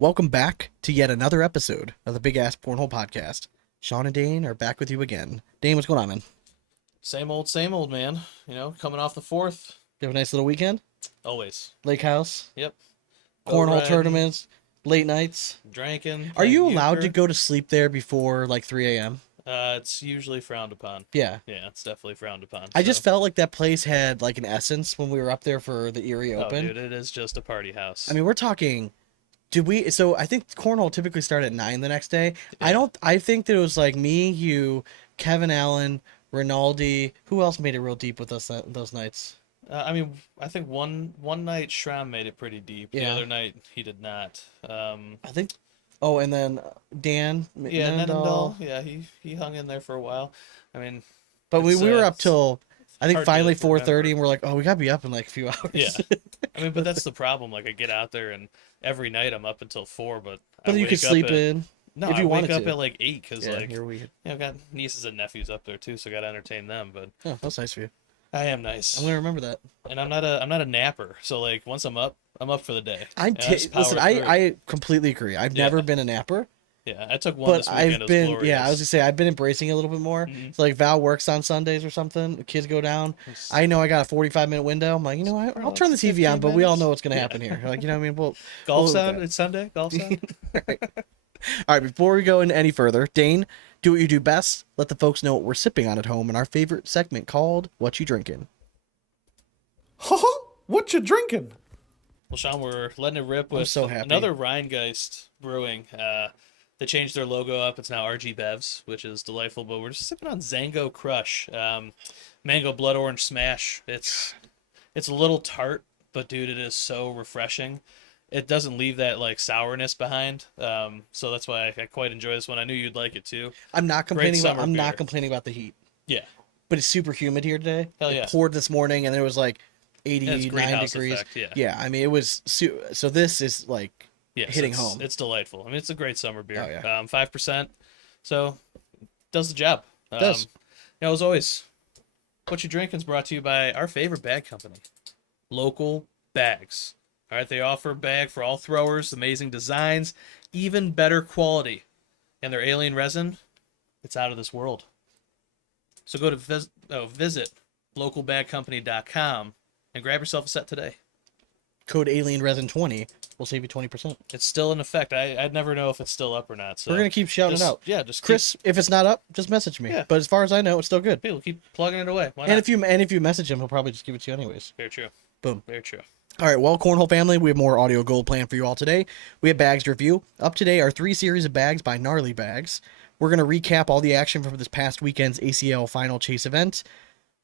Welcome back to yet another episode of the BigAsp Cornhole podcast. Sean and Dane are back with you again. Dane, what's going on, man? Same old, man. Coming off the fourth. You have a nice little weekend? Always. Lake house, Yep. Boat cornhole riding, tournaments, late nights. drinking, Are playing you allowed to euchre. go to sleep there before like 3 a.m.? It's usually frowned upon. Yeah. Yeah, it's definitely frowned upon. I So. just felt like that place had like an essence when we were up there for the Erie Oh, Open. dude, it is just a party house. I mean, we're talking. So I think cornhole typically started at 9 the next day. Yeah. I think that it was like me, you, Kevin Allen, Rinaldi. Who else made it real deep with us those nights? I think one night Shram made it pretty deep. The Yeah. other night he did not. I think. Oh, and then Dan Yeah, Menendal. Nenendal. Yeah, he hung in there for a while. I mean, But we were up it's till I think hard finally to 4:30, remember. and we're like, oh, we gotta be up in like a few hours. Yeah. But that's the problem. Like, I get out there and every night I'm up until 4, but But I you could wake up sleep at in No, if I you wake wanted up to. at like 8 because Yeah, like you're weird. I've got nieces and nephews up there too, so I got to entertain them. But Oh, that's nice of you. I am nice, I'm gonna remember that. and I'm not a napper. So like once I'm up for the day. I'm And I just power listen. through. I completely agree. I've Yeah. never been a napper, Yeah, I took one but this weekend. I've It was been glorious. yeah. I was gonna say I've been embracing it a little bit more. Mhm. So like Val works on Sundays or something. The kids go down. I know I got a 45-minute window. I'm like, I'll turn the TV on, 15 but we all minutes. know what's gonna Yeah. happen here. Like, what I mean? We'll Golf's look at on. that. It's Sunday. Golf's on. All right, before we go into any further, Dane, do what you do best. Let the folks know what we're sipping on at home in our favorite segment called What You Drinking. What you drinking? Well, Sean, we're letting it rip with so happy. another Rheingeist Brewing. They changed their logo up. It's now RG Bevs, which is delightful. But we're just sipping on Zango Crush, Mango Blood Orange Smash. It's a little tart, but dude, it is so refreshing. It doesn't leave that like sourness behind. So that's why I quite enjoy this one. I knew you'd like it too. I'm not complaining summer I'm not beer. complaining about the heat, Yeah, but it's super humid here today. Hell It yeah. poured this morning, and it was like and it's 89 greenhouse degrees. effect. Yeah, Yeah, I mean it was so. This is like yes, hitting it's, home. It's delightful. I mean, it's a great summer beer. Oh, yeah. 5%. So does the job. Does. As always, what you drinking is brought to you by our favorite bag company, Local Bags. All right, they offer a bag for all throwers, amazing designs, even better quality, and their alien resin, it's out of this world. So go to visit localbagcompany.com and grab yourself a set today. Code Alien Resin 20 will save you 20%. It's still in effect. I'd never know if it's still up or not. So We're gonna keep shouting it just, out. Yeah, just Chris, if it's not up, just message me. Yeah. But as far as I know, it's still good. people keep plugging it away. Why And not? if you message him, he'll probably just give it to you anyways. Very true. Boom. Very true. All right, well, Cornhole family, we have more audio gold planned for you all today. We have bags to review. Up today are 3 series of bags by Gnarly Bags. We're going to recap all the action from this past weekend's ACL Final Chase event.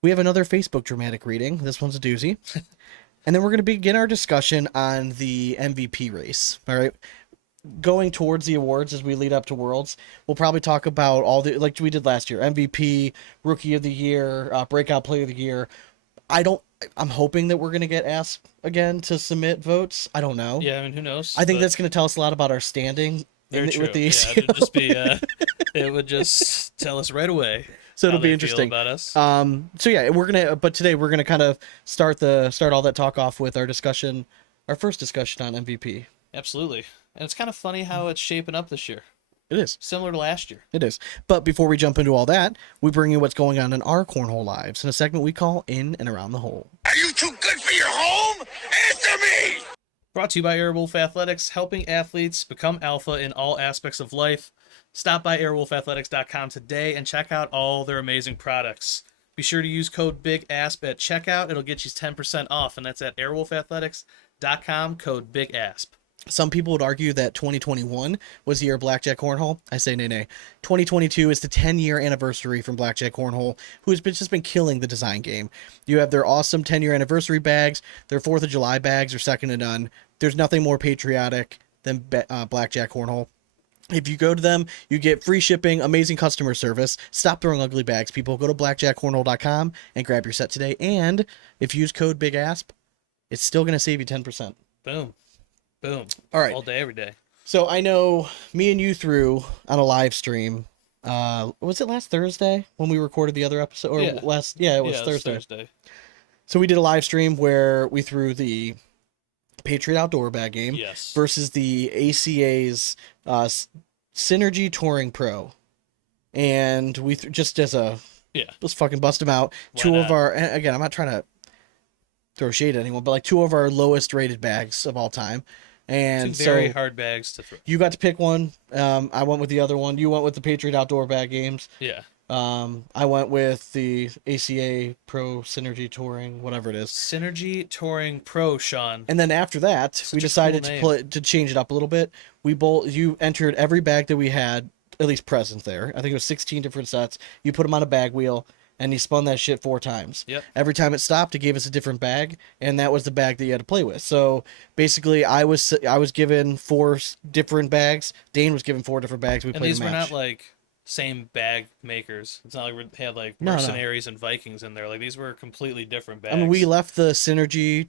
We have another Facebook dramatic reading. This one's a doozy. And then we're going to begin our discussion on the MVP race. All right. Going towards the awards as we lead up to Worlds, we'll probably talk about all the, like we did last year, MVP, Rookie of the Year, Breakout Player of the Year. I'm hoping that we're going to get asked again to submit votes. I don't know. Yeah, I mean, who knows? I think But that's going to tell us a lot about our standing very true. with the Yeah, ACL. it'd just be, it would just tell us right away. So it'll how be they feel interesting. about us. So yeah, but today we're gonna kind of start all that talk off with our discussion, our first discussion on MVP. Absolutely. And it's kind of funny how it's shaping up this year, It is. similar to last year. It is. But before we jump into all that, we bring you what's going on in our cornhole lives in a segment we call In and Around the Hole. Are you too good for your home? Answer me! Brought to you by Airwolf Athletics, helping athletes become alpha in all aspects of life. Stop by airwolfathletics.com today and check out all their amazing products. Be sure to use code BigAsp at checkout. It'll get you 10% off, and that's at airwolfathletics.com, code BigAsp. Some people would argue that 2021 was the year of Blackjack Cornhole. I say nay. 2022 is the 10-year anniversary from Blackjack Cornhole, who has just been killing the design game. You have their awesome 10-year anniversary bags. Their 4th of July bags are second to none. There's nothing more patriotic than Blackjack Cornhole. If you go to them, you get free shipping, amazing customer service. Stop throwing ugly bags, people. Go to blackjackcornhole.com and grab your set today. And if you use code BigAsp, it's still going to save you 10%. Boom. Boom. All right. All day, every day. So I know me and you threw on a live stream. Was it last Thursday when we recorded the other episode? Or Yeah. it was Yeah, Thursday. Thursday. So we did a live stream where we threw the Patriot Outdoor bag game Yes. versus the ACA's Synergy Touring Pro. And we just as a Yeah. let's fucking bust them out. Why Two of not? our, and again, I'm not trying to throw shade at anyone, but like two of our lowest rated bags of all time. And Two very so hard bags to throw. you got to pick one. I went with the other one. You went with the Patriot Outdoor bag games. Yeah. I went with the ACA Pro Synergy Touring, whatever it is. Synergy Touring Pro, Sean. And then after that, Such we a decided cool to change it up a little bit. You entered every bag that we had, at least present there. I think it was 16 different sets. You put them on a bag wheel, and you spun that shit 4 times. Yep. Every time it stopped, it gave us a different bag, and that was the bag that you had to play with. So basically, I was given 4 different bags. Dane was given 4 different bags. We And played these a were match. not like same bag makers. It's not like we had like No, no. mercenaries and Vikings in there. Like these were completely different bags. I mean, we left the Synergy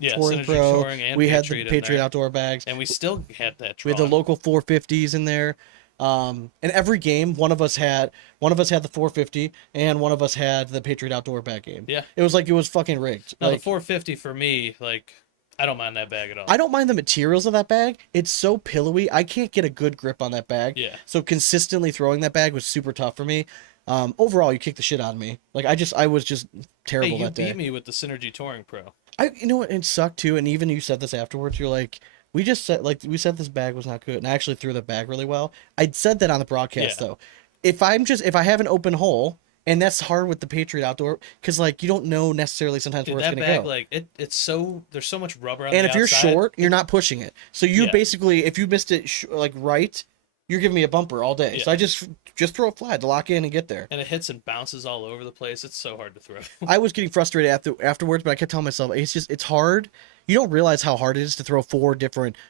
yeah, Touring Synergy Pro. Touring and We had Patriot the in Patriot there. Outdoor bags. And we still had that We drawn. had the local 450s in there. And every game, one of us had the 450, and one of us had the Patriot Outdoor bag game. Yeah. It was fucking rigged. Now Like, the 450 for me, like I don't mind that bag at all. I don't mind the materials of that bag. It's so pillowy. I can't get a good grip on that bag. Yeah. So consistently throwing that bag was super tough for me. Overall, you kicked the shit out of me. Like I was just terrible Hey, you that day. beat me with the Synergy Touring Pro. You know what? It sucked too. And even you said this afterwards. You're like, we said this bag was not good, and I actually threw the bag really well. I said that on the broadcast Yeah. though. If I have an open hole, and that's hard with the Patriot Outdoor, because like you don't know necessarily sometimes Dude, where it's that gonna bag, go. like there's so much rubber on And the if you're outside. short, you're not pushing it. So you Yeah. basically, if you missed it right, you're giving me a bumper all day. Yeah. So I just throw it flat to lock in and get there. And it hits and bounces all over the place. It's so hard to throw. I was getting frustrated afterwards, but I kept telling myself it's hard. You don't realize how hard it is to throw 4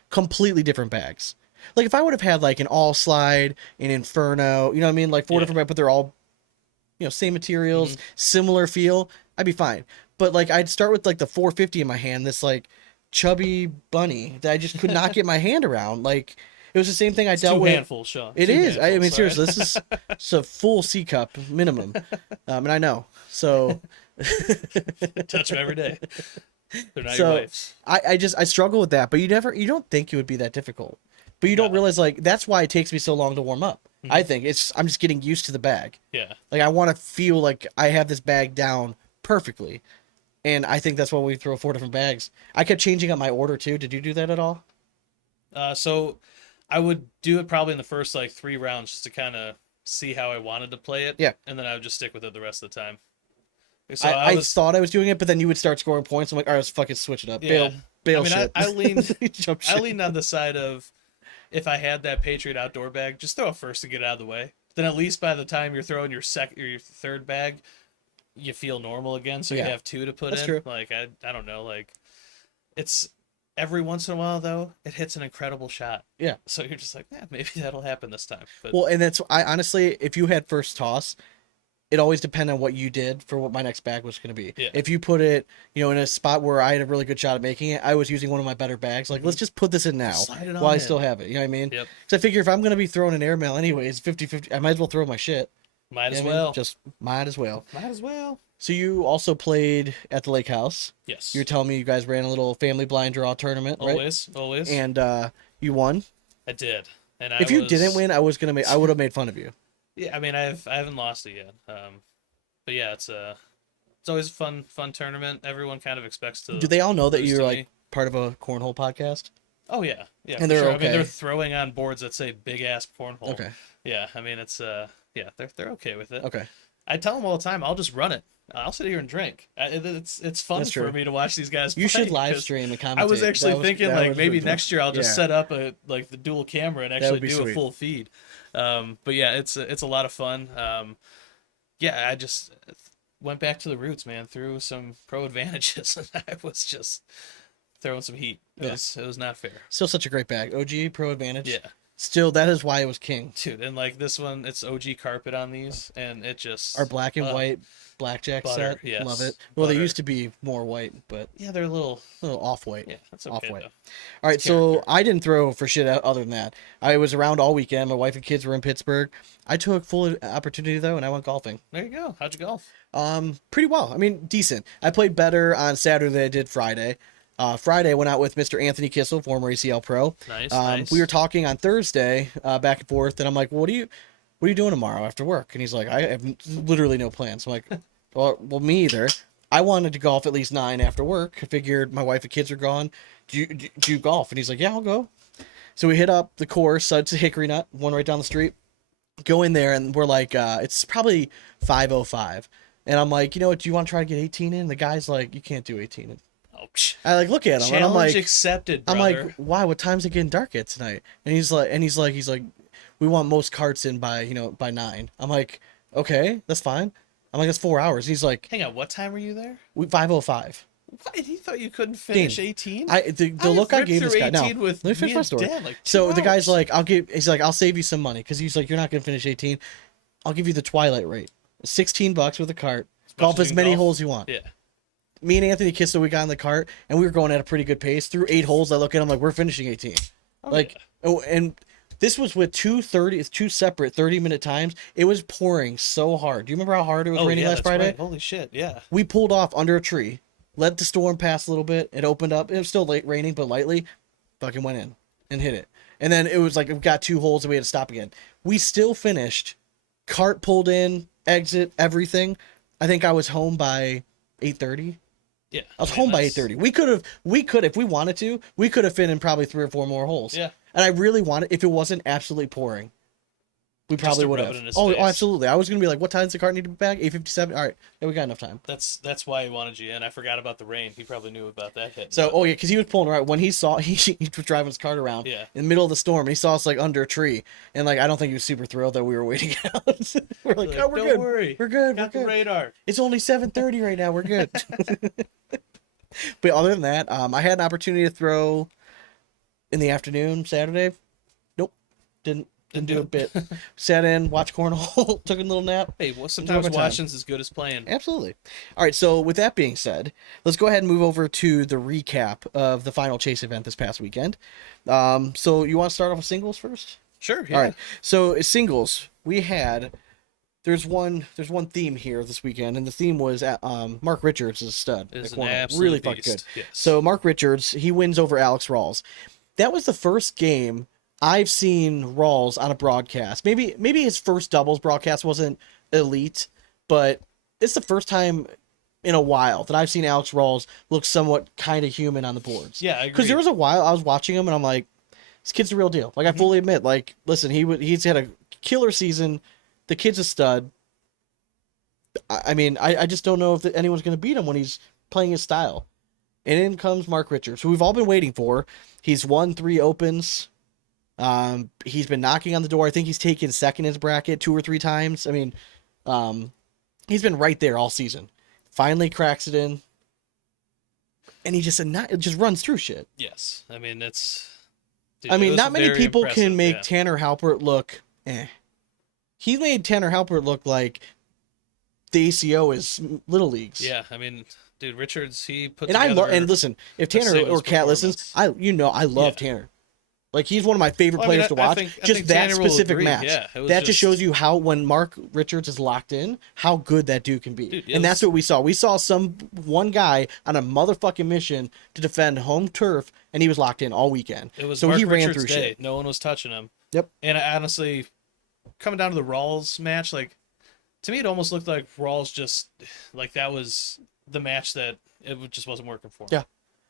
completely different bags. Like if I would have had like an all slide, an inferno, you know what I mean, like 4 Yeah. different bags, but they're all, same materials, similar feel, I'd be fine. But like I'd start with like the 450 in my hand, this like chubby bunny that I just could not get my hand around. Like it was the same thing I dealt 2 with. handfuls, Sean. It 2 is. I mean, handfuls, seriously, alright? this is it's a full C cup minimum, and I know. So, Touch them every day. They're not So, your wife's. I struggle with that. But you don't think it would be that difficult, but you don't No. realize like that's why it takes me so long to warm up. I think I'm just getting used to the bag. Yeah. Like I want to feel like I have this bag down perfectly, and I think that's why we throw 4 different bags. I kept changing up my order too. Did you do that at all? So I would do it probably in the first like 3 rounds just to kind of see how I wanted to play it. Yeah. And then I would just stick with it the rest of the time. So I thought I was doing it, but then you would start scoring points. I'm like, all right, let's fucking switch it up. Yeah. Bail I mean, shit. I leaned Jump I shit. leaned on the side of if I had that Patriot Outdoor bag, just throw it first to get it out of the way. Then at least by the time you're throwing your third bag, you feel normal again. So Yeah. you have 2 to put That's in. true. Like I don't know. Like it's every once in a while though, it hits an incredible shot. Yeah. So you're just like, maybe that'll happen this time. But Well, and I honestly, if you had first toss, it always depended on what you did for what my next bag was going to be. Yeah. If you put it, in a spot where I had a really good shot at making it, I was using one of my better bags. Like, let's just put this in now Slide it while on I in. still have it. You know what I mean? Yep. Because I figure if I'm going to be throwing an airmail anyways, 50-50, I might as well throw my shit. might You as know what I mean? well. Just might as well. Might as well. So you also played at the lake house. Yes. You were telling me you guys ran a little family blind draw tournament, right? Always. And you won. I did. And If you didn't win, I would have made fun of you. Yeah, I mean, I haven't lost it yet. But yeah, it's always a fun tournament. Everyone kind of expects to. Do they all know that lose you're to like me. part of a cornhole podcast? Oh yeah, And for they're sure. I mean, okay. they're throwing on boards that say BigAsp Cornhole. Okay. Yeah, I mean it's yeah, they're okay with it. Okay. I tell them all the time, I'll just run it. I'll sit here and drink. It's fun That's true. for me to watch these guys. You play should live 'cause stream and commentate. I was actually thinking like maybe really next year I'll just Yeah. set up the dual camera and That actually would be do sweet. a full feed. But yeah, it's a lot of fun. Yeah, I just went back to the roots, man. Threw some pro advantages, and I was just throwing some heat. It was not fair. Still such a great bag. OG Pro Advantage. Yeah, Still, that is why it was king. dude, and like this one, it's OG carpet on these, and it just Our black and uh, white blackjack butter, set. yes, Love it. Well, they butter. used to be more white, but Yeah, they're a little. a little off white. Yeah, that's okay Off-white. though. All right, It's so character. I didn't throw for shit other than that. I was around all weekend. My wife and kids were in Pittsburgh. I took full opportunity though, and I went golfing. There you go. How'd you golf? Pretty well. I mean, decent. I played better on Saturday than I did Friday. Friday, I went out with Mr. Anthony Kissel, former ACL pro. Nice. We were talking on Thursday, back and forth, and I'm like, what are you doing tomorrow after work? And he's like, I have literally no plans. I'm like, well, me either. I wanted to golf at least 9 after work. I figured my wife and kids are gone. Do you golf? And he's like, yeah, I'll go. So we hit up the course. It's a Hickory Nut, one right down the street. Go in there, and we're like, it's probably 5:05. And I'm like, you know what, do you want to try to get 18 in? The guy's like, you can't do 18 in. Ouch. I like look at him, Challenge and I'm like, accepted, brother. I'm like, why? What time's it getting dark at tonight? And he's like, we want most carts in by 9. I'm like, okay, that's fine. I'm like, that's 4 hours. He's like, hang on, what time were you there? 5:05. What? He thought you couldn't finish Dane, 18? The look I gave this guy. Now, with let me finish my story. Dan, like So the guy's hours. like, I'll save you some money, because he's like, you're not gonna finish 18. I'll give you the twilight rate, $16 with a cart. Golf as as you many golf. holes you want. Yeah. Me and Anthony Kissel, we got in the cart, and we were going at a pretty good pace. Through 8 holes, I look at him like, we're finishing 18. Like, and this was with two separate 30-minute times. It was pouring so hard. Do you remember how hard it was raining last that's Friday? right. Holy shit, yeah. We pulled off under a tree, let the storm pass a little bit. It opened up. It was still late raining, but lightly. Fucking went in and hit it. And then it was like, we got 2 holes and we had to stop again. We still finished. Cart pulled in, exit, everything. I think I was home by 8:30. Yeah. I was home by 8:30. We could, if we wanted to, we could have fit in probably 3 or 4 more holes. Yeah. And I really wanted, if it wasn't absolutely pouring, we probably to would rub have. it in his Oh, face. absolutely. I was gonna be like, what time's the cart need to be back? 8:57. All right, yeah, we got enough time. That's why he wanted you in. I forgot about the rain. He probably knew about that hit. So, oh yeah, because he was pulling right when he saw he was driving his cart around Yeah. in the middle of the storm. And he saw us like under a tree, and like I don't think he was super thrilled that we were waiting out. We're like, oh, we're don't good. worry. We're good. Got We're the good. radar. It's only 7:30 right now. We're good. But other than that, I had an opportunity to throw in the afternoon Saturday. Nope, didn't do a bit. Sat in, watched Cornhole, took a little nap. Hey, well, sometimes my time. watching's as good as playing. Absolutely. All right, so with that being said, let's go ahead and move over to the recap of the final Chase event this past weekend. So you want to start off with singles first? Sure. Yeah. All right. So singles, we had there's one theme here this weekend, and the theme was Mark Richards is a stud. Is at an Cornhole. absolute Really fucking beast. good. Yes. So Mark Richards, he wins over Alex Rawls. That was the first game I've seen Rawls on a broadcast. Maybe his first doubles broadcast wasn't elite, but it's the first time in a while that I've seen Alex Rawls look somewhat kind of human on the boards. Yeah, I agree. Because there was a while I was watching him and I'm like, this kid's the real deal. Like I fully admit, like, listen, he's had a killer season. The kid's a stud. I mean, I just don't know if anyone's going to beat him when he's playing his style. And in comes Mark Richards, who we've all been waiting for. He's won 3 opens. He's been knocking on the door. I think he's taken second in his bracket 2 or 3 times. I mean, he's been right there all season. Finally cracks it in. And he just runs through shit. Yes. I mean, it's. I mean, it was not many very people can impressive, make yeah. Tanner Halpert look He's made Tanner Halpert look like the ACO is little leagues. Yeah, I mean, dude, Richards, he put And together. and listen, if Tanner singles or Cat listens, performance. I love Tanner. Like he's one of my favorite Well, I mean, players to watch. I Just think that Tanner will specific agree. match. Yeah, it was That just shows you how when Mark Richards is locked in, how good that dude can be. Dude, it and that's was- what we saw. We saw one guy on a motherfucking mission to defend home turf, and he was locked in all weekend. It was so Mark he ran Richards' through day. shit. No one was touching him. Yep. And I honestly, coming down to the Rawls match, like to me, it almost looked like Rawls just like that was the match that just wasn't working for him. Yeah.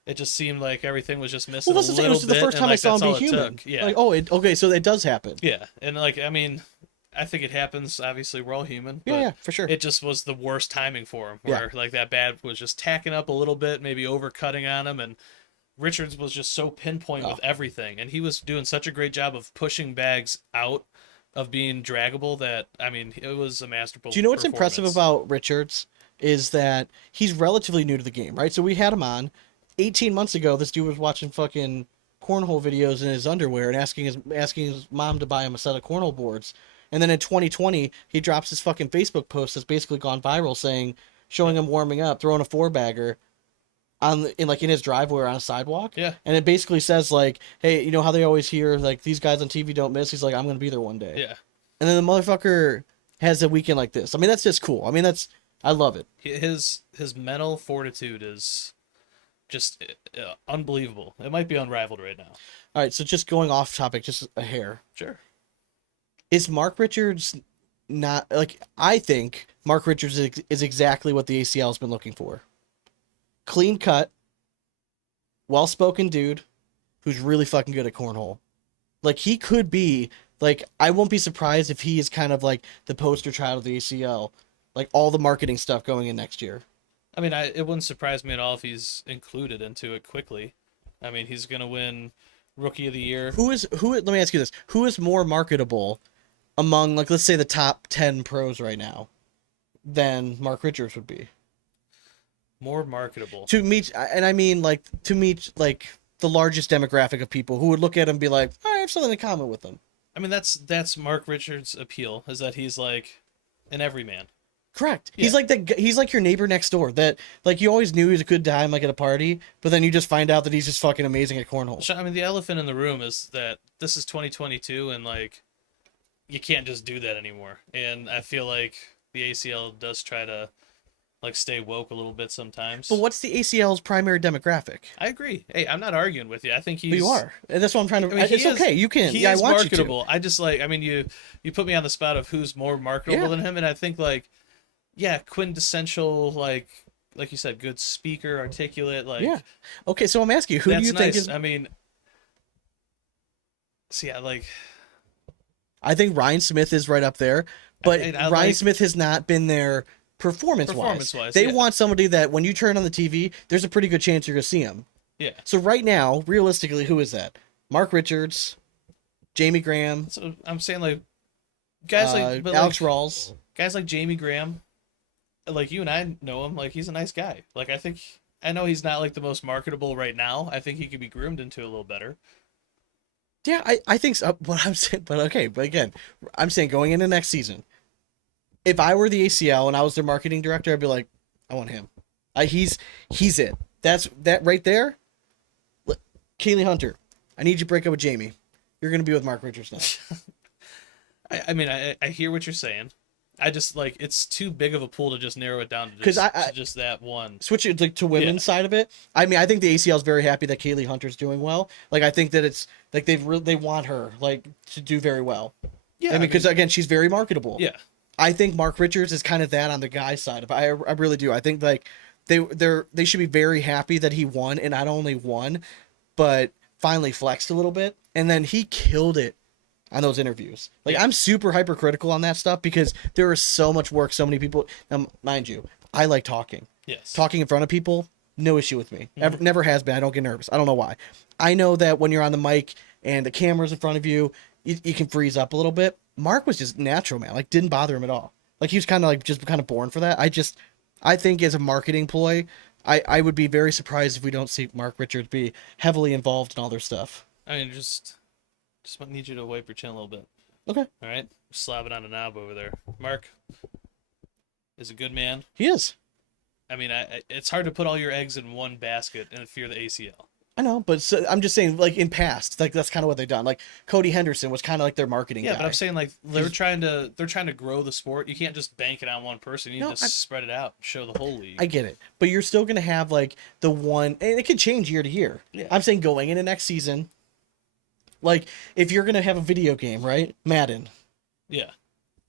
It just seemed like everything was just missing. Well, that's the thing. It was the first time I saw him be human. Yeah. Like, okay, so it does happen. Yeah, and like I mean, I think it happens. Obviously, we're all human. But Yeah, for sure. It just was the worst timing for him, where like that bad was just tacking up a little bit, maybe overcutting on him, and Richards was just so pinpoint with everything, and he was doing such a great job of pushing bags out of being draggable that I mean, it was a masterful. Do you know what's impressive performance. about Richards is that he's relatively new to the game, right? So we had him on 18 months ago. This dude was watching fucking cornhole videos in his underwear and asking his mom to buy him a set of cornhole boards. And then in 2020, he drops his fucking Facebook post that's basically gone viral, showing him warming up, throwing a 4-bagger in his driveway or on a sidewalk. Yeah. And it basically says like, hey, you know how they always hear like these guys on TV don't miss? He's like, I'm gonna be there one day. Yeah, And then the motherfucker has a weekend like this. I mean, that's just cool. I mean, I love it. his mental fortitude is just unbelievable. It might be unrivaled right now. All right, so just going off topic, just a hair. Sure. Is Mark Richards not like I think Mark Richards is exactly what the ACL has been looking for. Clean cut, well-spoken dude who's really fucking good at cornhole. Like he could be like I won't be surprised if he is kind of like the poster child of the ACL, like all the marketing stuff going in next year. I mean, it wouldn't surprise me at all if he's included into it quickly. I mean, he's gonna win Rookie of the Year. Who? Let me ask you this: who is more marketable among, like, let's say the top 10 pros right now than Mark Richards would be? More marketable. To meet, and I mean like to meet like the largest demographic of people who would look at him and be like, I have something in common with them. I mean, that's Mark Richards' appeal, is that he's like an everyman. Correct. Yeah. He's like your neighbor next door that like you always knew he was a good time like at a party, but then you just find out that he's just fucking amazing at cornhole. I mean, the elephant in the room is that this is 2022 and like you can't just do that anymore. And I feel like the ACL does try to like stay woke a little bit sometimes. But what's the ACL's primary demographic? I agree. Hey, I'm not arguing with you. I think he's. But you are, and that's what I'm trying to. I mean, it's okay. You can. He Yeah, I is want marketable. you to. I just like. I mean, you put me on the spot of who's more marketable Yeah. than him, and I think like, yeah, quintessential like you said, good speaker, articulate. Like, Yeah. Okay, so I'm asking you, who do that's you nice. think is? I mean, see, I like. I think Ryan Smith is right up there, but I Ryan like- Smith has not been there performance-wise. Performance-wise, They yeah. want somebody that when you turn on the TV, there's a pretty good chance you're gonna see him. Yeah. So right now, realistically, who is that? Mark Richards, Jamie Graham, So I'm saying like, guys like but, Alex like, Rawls. guys like Jamie Graham, like you and I know him. Like he's a nice guy. Like I know he's not like the most marketable right now. I think he could be groomed into a little better. Yeah, I think so. But I'm saying, but okay, but again, I'm saying going into next season, if I were the ACL and I was their marketing director, I'd be like, I want him. He's it. That's that right there. Kaylee Hunter, I need you to break up with Jamie. You're gonna be with Mark Richards now. I mean, I hear what you're saying. I just like it's too big of a pool to just narrow it down to 'Cause to just that one. Switch it like to women's side of it. I mean, I think the ACL is very happy that Kaylee Hunter's doing well. Like, I think that it's like they want her like to do very well. Yeah, I mean, because again, she's very marketable. yeah, I think Mark Richards is kind of that on the guy side. I really do. I think like they should be very happy that he won, and not only won, but finally flexed a little bit, and then he killed it on those interviews. Like, I'm super hypercritical on that stuff because there is so much work, so many people. Now, mind you, I like talking. yes, Talking in front of people, no issue with me. Never has been. I don't get nervous. I don't know why. I know that when you're on the mic and the camera's in front of you, you can freeze up a little bit. Mark was just natural, man. Like, didn't bother him at all. Like, he was kind of like just kind of born for that. I think as a marketing ploy, I would be very surprised if we don't see Mark Richards be heavily involved in all their stuff. I mean, just need you to wipe your chin a little bit. Okay. All right, slap it on a knob over there. Mark is a good man. He is. I mean, it's hard to put all your eggs in one basket and fear the ACL. I know, but so, I'm just saying, like, in past, like, that's kind of what they've done. Like, Cody Henderson was kind of like their marketing Yeah, guy. but I'm saying like they're trying to grow the sport. You can't just bank it on one person. You need No, to spread it out, show the whole league. I get it, but you're still gonna have like the one, and it could change year to year. Yeah. I'm saying going into next season, like if you're gonna have a video game, right, Madden, Yeah.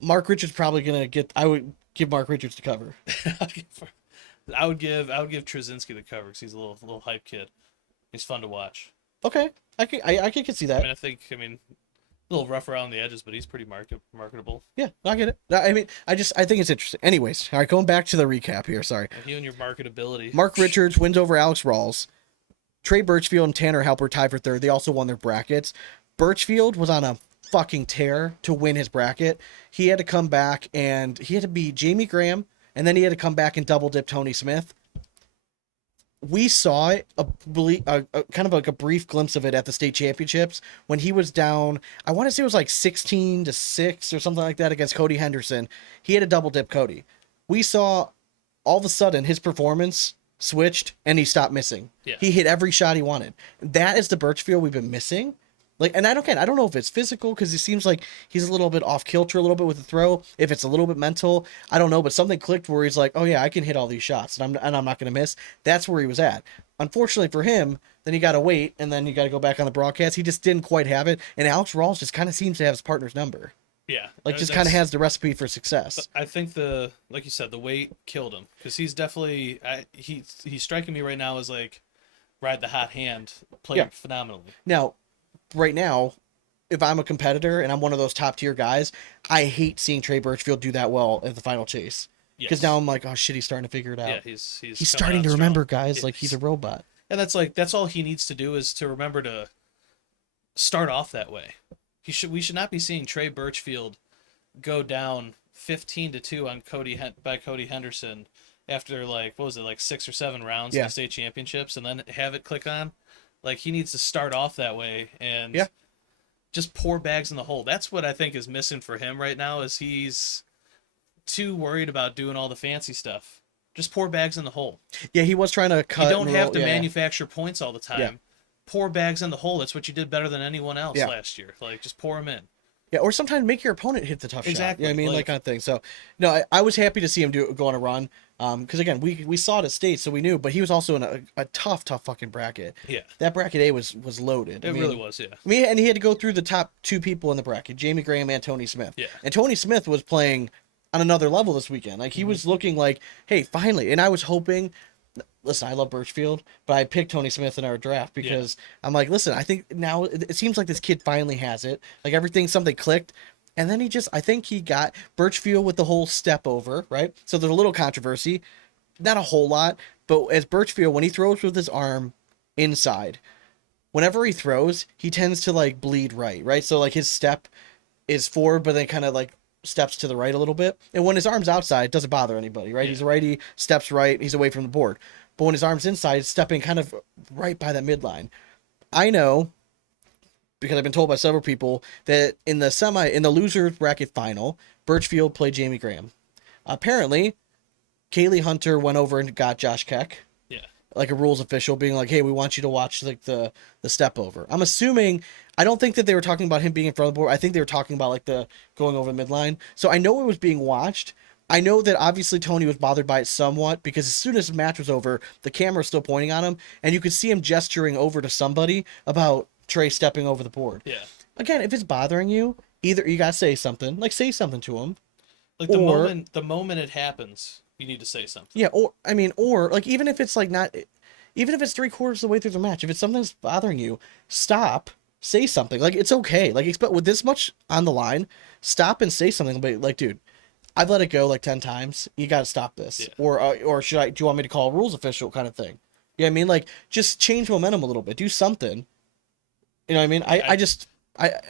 Mark Richards probably gonna get. I would give Mark Richards the cover. I would give Trzynski the cover because he's a little hype kid. He's fun to watch. Okay, I can see that. I mean, a little rough around the edges, but he's pretty marketable. Yeah, I get it. I mean, I think it's interesting. Anyways, all right, going back to the recap here. Sorry, And you and your marketability. Mark Richards wins over Alex Rawls. Trey Birchfield and Tanner Halper tied for third. They also won their brackets. Birchfield was on a fucking tear to win his bracket. He had to come back and he had to beat Jamie Graham, and then he had to come back and double dip Tony Smith. We saw it, a kind of like a brief glimpse of it at the state championships when he was down. I want to say it was like 16-6 or something like that against Cody Henderson. He had to double dip Cody. We saw all of a sudden his performance switched and he stopped missing. Yeah. He hit every shot he wanted. That is the Birchfield we've been missing. Like, and I don't know if it's physical because it seems like he's a little bit off kilter a little bit with the throw. If it's a little bit mental, I don't know, but something clicked where he's like, oh yeah, I can hit all these shots and I'm not going to miss. That's where he was at. Unfortunately for him, then you got to wait, and then you got to go back on the broadcast. He just didn't quite have it, and Alex Rawls just kind of seems to have his partner's number. Yeah, Like, just kind of has the recipe for success. I think like you said, the weight killed him because he's definitely he's striking me right now as like ride the hot hand, played phenomenally. Now, right now, if I'm a competitor and I'm one of those top tier guys, I hate seeing Trey Birchfield do that well at the final chase. Because now I'm like, oh shit, he's starting to figure it out. Yeah, he's starting to remember, guys. Like, he's a robot. And that's all he needs to do is to remember to start off that way. We should not be seeing Trey Birchfield go down 15-2 on Cody Henderson after like what was it, like 6 or 7 rounds in the state championships, and then have it click on. Like, he needs to start off that way and just pour bags in the hole. That's what I think is missing for him right now, is he's too worried about doing all the fancy stuff. Just pour bags in the hole. Yeah, he was trying to cut. You don't have to manufacture points all the time. Yeah. Pour bags in the hole. That's what you did better than anyone else last year. Like, just pour them in. Yeah, or sometimes make your opponent hit the tough shot. You know what I mean? Like, kind of thing. So, no, I was happy to see him go on a run. Because, again, we saw it at state, so we knew. But he was also in a tough fucking bracket. Yeah. That bracket A was loaded. It really was, yeah. I mean, and he had to go through the top 2 people in the bracket, Jamie Graham and Tony Smith. Yeah. And Tony Smith was playing on another level this weekend. Like, he was looking like, hey, finally. And I was hoping... Listen, I love Birchfield, but I picked Tony Smith in our draft because I'm like, listen, I think now it seems like this kid finally has it. Like, something clicked. And then I think he got Birchfield with the whole step over, right? So there's a little controversy, not a whole lot, but as Birchfield, when he throws with his arm inside, whenever he throws, he tends to like bleed right? So like his step is forward, but then kind of like steps to the right a little bit. And when his arm's outside, it doesn't bother anybody, right? Yeah. He's a righty, steps right, he's away from the board. But when his arm's inside, it's stepping kind of right by that midline. I know, because I've been told by several people, that in the loser bracket final, Birchfield played Jamie Graham. Apparently, Kaylee Hunter went over and got Josh Keck. Yeah. Like a rules official being like, hey, we want you to watch like the step over. I'm assuming, I don't think that they were talking about him being in front of the board. I think they were talking about like the going over the midline. So I know it was being watched. I know that obviously Tony was bothered by it somewhat because as soon as the match was over, the camera was still pointing on him and you could see him gesturing over to somebody about Trey stepping over the board. Yeah. Again, if it's bothering you, either you gotta say something to him. Like the moment it happens, you need to say something. Yeah, or like even if it's like not, even if it's 3/4 of the way through the match, if it's something that's bothering you, stop, say something. Like, it's okay. Like, with this much on the line, stop and say something. But like, dude, I've let it go like 10 times. You gotta stop this. Yeah. Or do you want me to call a rules official kind of thing? You know what I mean? Like, just change momentum a little bit. Do something. You know what I mean? I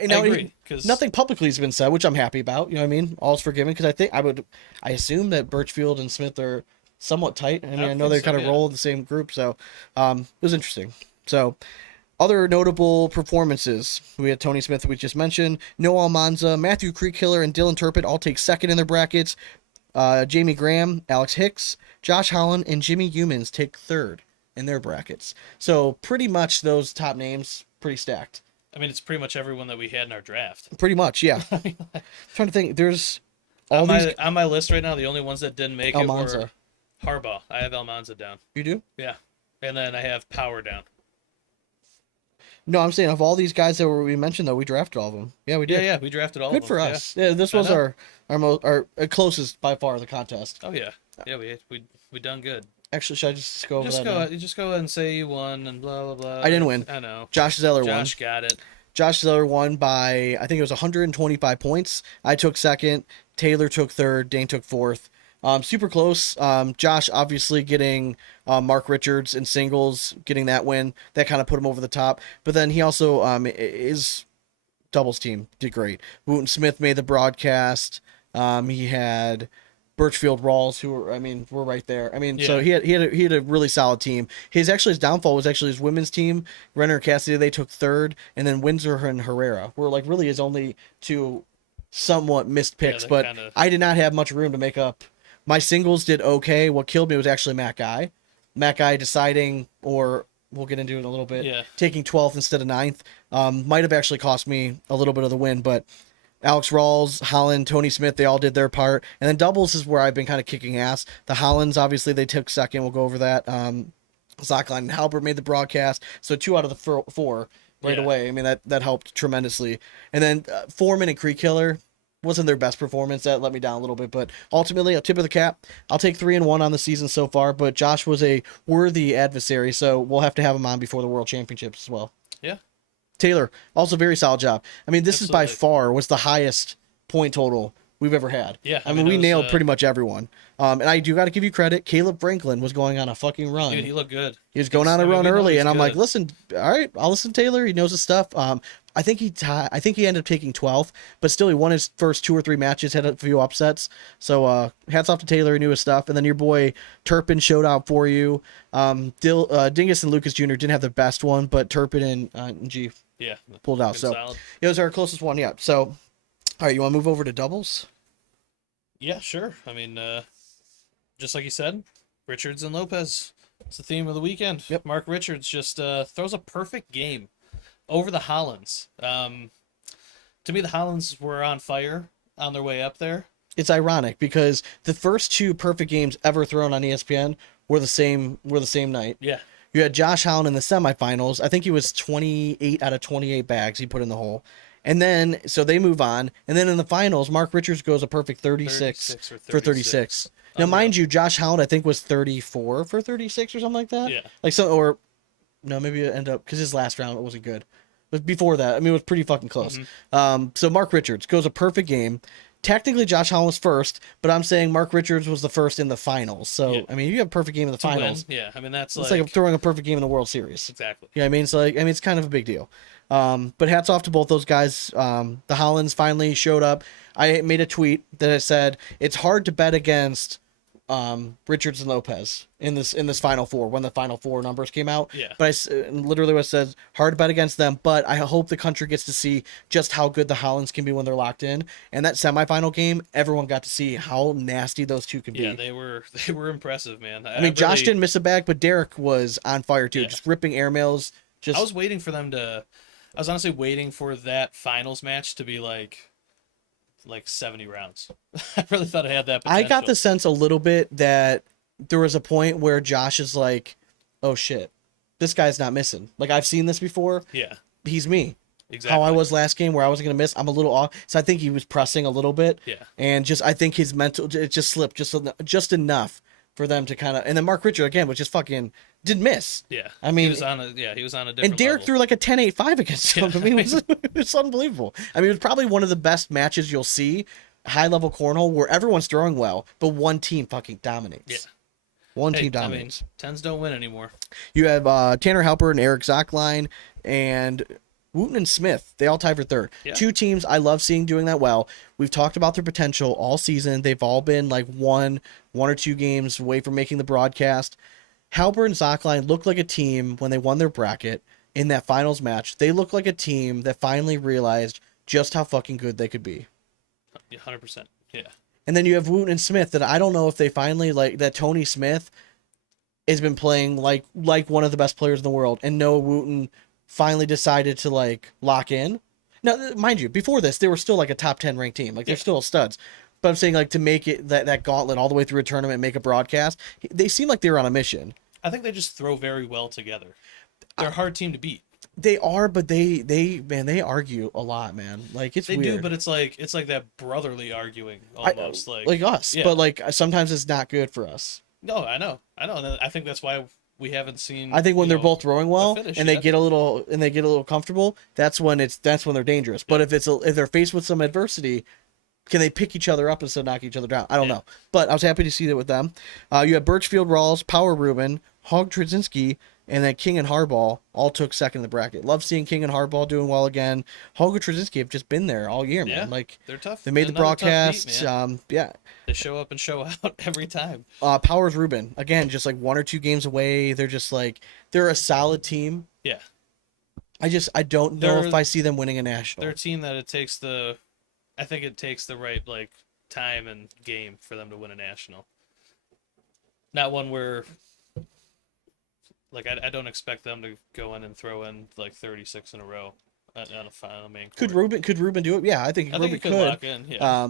agree, because nothing publicly has been said, which I'm happy about. You know what I mean? All's forgiven, because I assume that Birchfield and Smith are somewhat tight. I mean, I know they kind of roll in the same group, so it was interesting. So, other notable performances: we had Tony Smith, we just mentioned, Noah Almanza, Matthew Creekhiller, and Dylan Turpin all take second in their brackets. Jamie Graham, Alex Hicks, Josh Holland, and Jimmy Humans take third in their brackets. So pretty much those top names pretty stacked. I mean, it's pretty much everyone that we had in our draft. Pretty much, yeah. Trying to think, there's all on my list right now. The only ones that didn't make it were Harbaugh. I have Almanza down. You do? Yeah, and then I have Power down. No, I'm saying of all these guys that we mentioned, though, we drafted all of them. Yeah, we did. Yeah, we drafted all. Good of them. Good for us. Yeah, this was our closest by far of the contest. Oh yeah, we done good. Actually, should I just go over that? Just go ahead and say you won and blah blah blah. I didn't win. I know. Josh Zeller won. Josh got it. Josh Zeller won by, I think it was 125 points. I took second. Taylor took third. Dane took fourth. Super close. Josh obviously getting Mark Richards in singles, getting that win. That kind of put him over the top. But then he also, his doubles team did great. Wooten Smith made the broadcast. He had Birchfield, Rawls, who were right there. So he had a really solid team. His downfall was actually his women's team. Renner and Cassidy, they took third, and then Windsor and Herrera were like really his only two somewhat missed picks. But I did not have much room to make up. My singles did okay. What killed me was actually Matt Guy. Matt Guy deciding, or we'll get into it in a little bit, taking 12th instead of 9th. Might have actually cost me a little bit of the win, but Alex Rawls, Holland, Tony Smith, they all did their part. And then doubles is where I've been kind of kicking ass. The Hollands, obviously, they took second. We'll go over that. Zockline and Halbert made the broadcast, so 2 out of the 4 right Yeah. away. I mean, that helped tremendously. And then Foreman and Creek Killer wasn't their best performance. That let me down a little bit, but ultimately, a tip of the cap. I'll take 3-1 on the season so far. But Josh was a worthy adversary, so we'll have to have him on before the World Championships as well. Yeah. Taylor, also very solid job. I mean, this is by Absolutely. far was the highest point total we've ever had. Yeah, I mean, it we was, nailed pretty much everyone. And I do got to give you credit. Caleb Franklin was going on a fucking run. Dude, he looked good. He was going on a run we know early, he's and I'm like, good. listen, all right, I'll listen to Taylor. He knows his stuff. I think he ended up taking 12th, but still he won his first 2 or 3 matches, had a few upsets. So hats off to Taylor, he knew his stuff. And then your boy Turpin showed out for you. Dingus and Lucas Jr. didn't have the best one, but Turpin and G Yeah. pulled out. Good, So solid. it was our closest one yet. So all right, you want to move over to doubles? Yeah, sure. I mean, just like you said, Richards and Lopez. It's the theme of the weekend. Yep. Mark Richards just throws a perfect game over the Hollands. To me, the Hollands were on fire on their way up there. It's ironic because the first 2 perfect games ever thrown on ESPN were the same night. Yeah. You had Josh Howland in the semifinals. I think he was 28 out of 28 bags he put in the hole. And then, so they move on. And then in the finals, Mark Richards goes a perfect 36 for 36. Now, mind you, Josh Howland, I think, was 34 for 36 or something like that. Yeah. Like, so, or, no, maybe it ended up, because his last round, it wasn't good. But before that, I mean, it was pretty fucking close. So Mark Richards goes a perfect game. Technically, Josh Howland was first, but I'm saying Mark Richards was the first in the finals. So, Yeah. I mean, you have a perfect game in the To win. finals. Yeah, I mean, that's It's like throwing a perfect game in the World Series. exactly. Yeah, I mean, it's kind of a big deal. But hats off to both those guys. The Hollands finally showed up. I made a tweet that I said it's hard to bet against Richards and Lopez in this Final Four when the Final Four numbers came out. Yeah. But literally what says hard to bet against them. But I hope the country gets to see just how good the Hollands can be when they're locked in. And that semifinal game, everyone got to see how nasty those two can be. Yeah, they were impressive, man. I mean, Josh didn't miss a bag, but Derek was on fire too, Yeah. just ripping airmails. I was waiting for them to. I was honestly waiting for that finals match to be like 70 rounds. I really thought it had that potential. I got the sense a little bit that there was a point where Josh is like, "Oh shit, this guy's not missing. Like I've seen this before. Yeah, He's me. exactly. How I was last game where I wasn't gonna miss. I'm a little off. So I think he was pressing a little bit. Yeah. And I think his mental it just slipped just enough for them to kind of. And then Mark Richard again, which is fucking didn't miss. Yeah. I mean, he was on a different and Derek level. threw like a 10-8-5 against him. Yeah. I mean, it was unbelievable. I mean, it was probably one of the best matches you'll see, high level cornhole, where everyone's throwing well, but one team fucking dominates. Yeah. One Hey, team dominates. I mean, tens don't win anymore. You have Tanner Halper and Eric Zockline and Wooten and Smith. They all tie for third. Yeah. 2 teams I love seeing doing that well. We've talked about their potential all season. They've all been like one or two games away from making the broadcast. Halper and Zockline looked like a team when they won their bracket in that finals match. They looked like a team that finally realized just how fucking good they could be. 100%. Yeah. And then you have Wooten and Smith that I don't know if they finally like that Tony Smith has been playing like one of the best players in the world, and Noah Wooten finally decided to like lock in. Now, mind you, before this, they were still like a top 10 ranked team. Like they're still studs. But I'm saying like to make it that gauntlet all the way through a tournament and make a broadcast, they seem like they were on a mission. I think they just throw very well together. They're a hard team to beat. They are, but they argue a lot, man. Like it's They weird. do, but it's like that brotherly arguing almost like us. Yeah. But like sometimes it's not good for us. No, I know. And I think that's why we haven't seen. I think when they're both throwing well finish and they yet. get a little comfortable, that's when they're dangerous. But if they're faced with some adversity, can they pick each other up instead of knock each other down? I don't know. But I was happy to see that with them. You have Birchfield Rawls, Power Rubin, Hog Trzynski, and then King and Hardball all took second in the bracket. Love seeing King and Hardball doing well again. Hog and Trzynski have just been there all year, man. Yeah, Like they're tough. they made the Another tough broadcast. meet, man. Yeah. They show up and show out every time. Powers Rubin again, just like 1 or 2 games away. They're just like they're a solid team. Yeah. I don't know They're- if I see them winning a national. They're a team that I think it takes the right like time and game for them to win a national. Not one where like I don't expect them to go in and throw in like 36 in a row on a final main court. Could Rubin do it? Yeah, I think I Rubin think he could could. lock in. Yeah.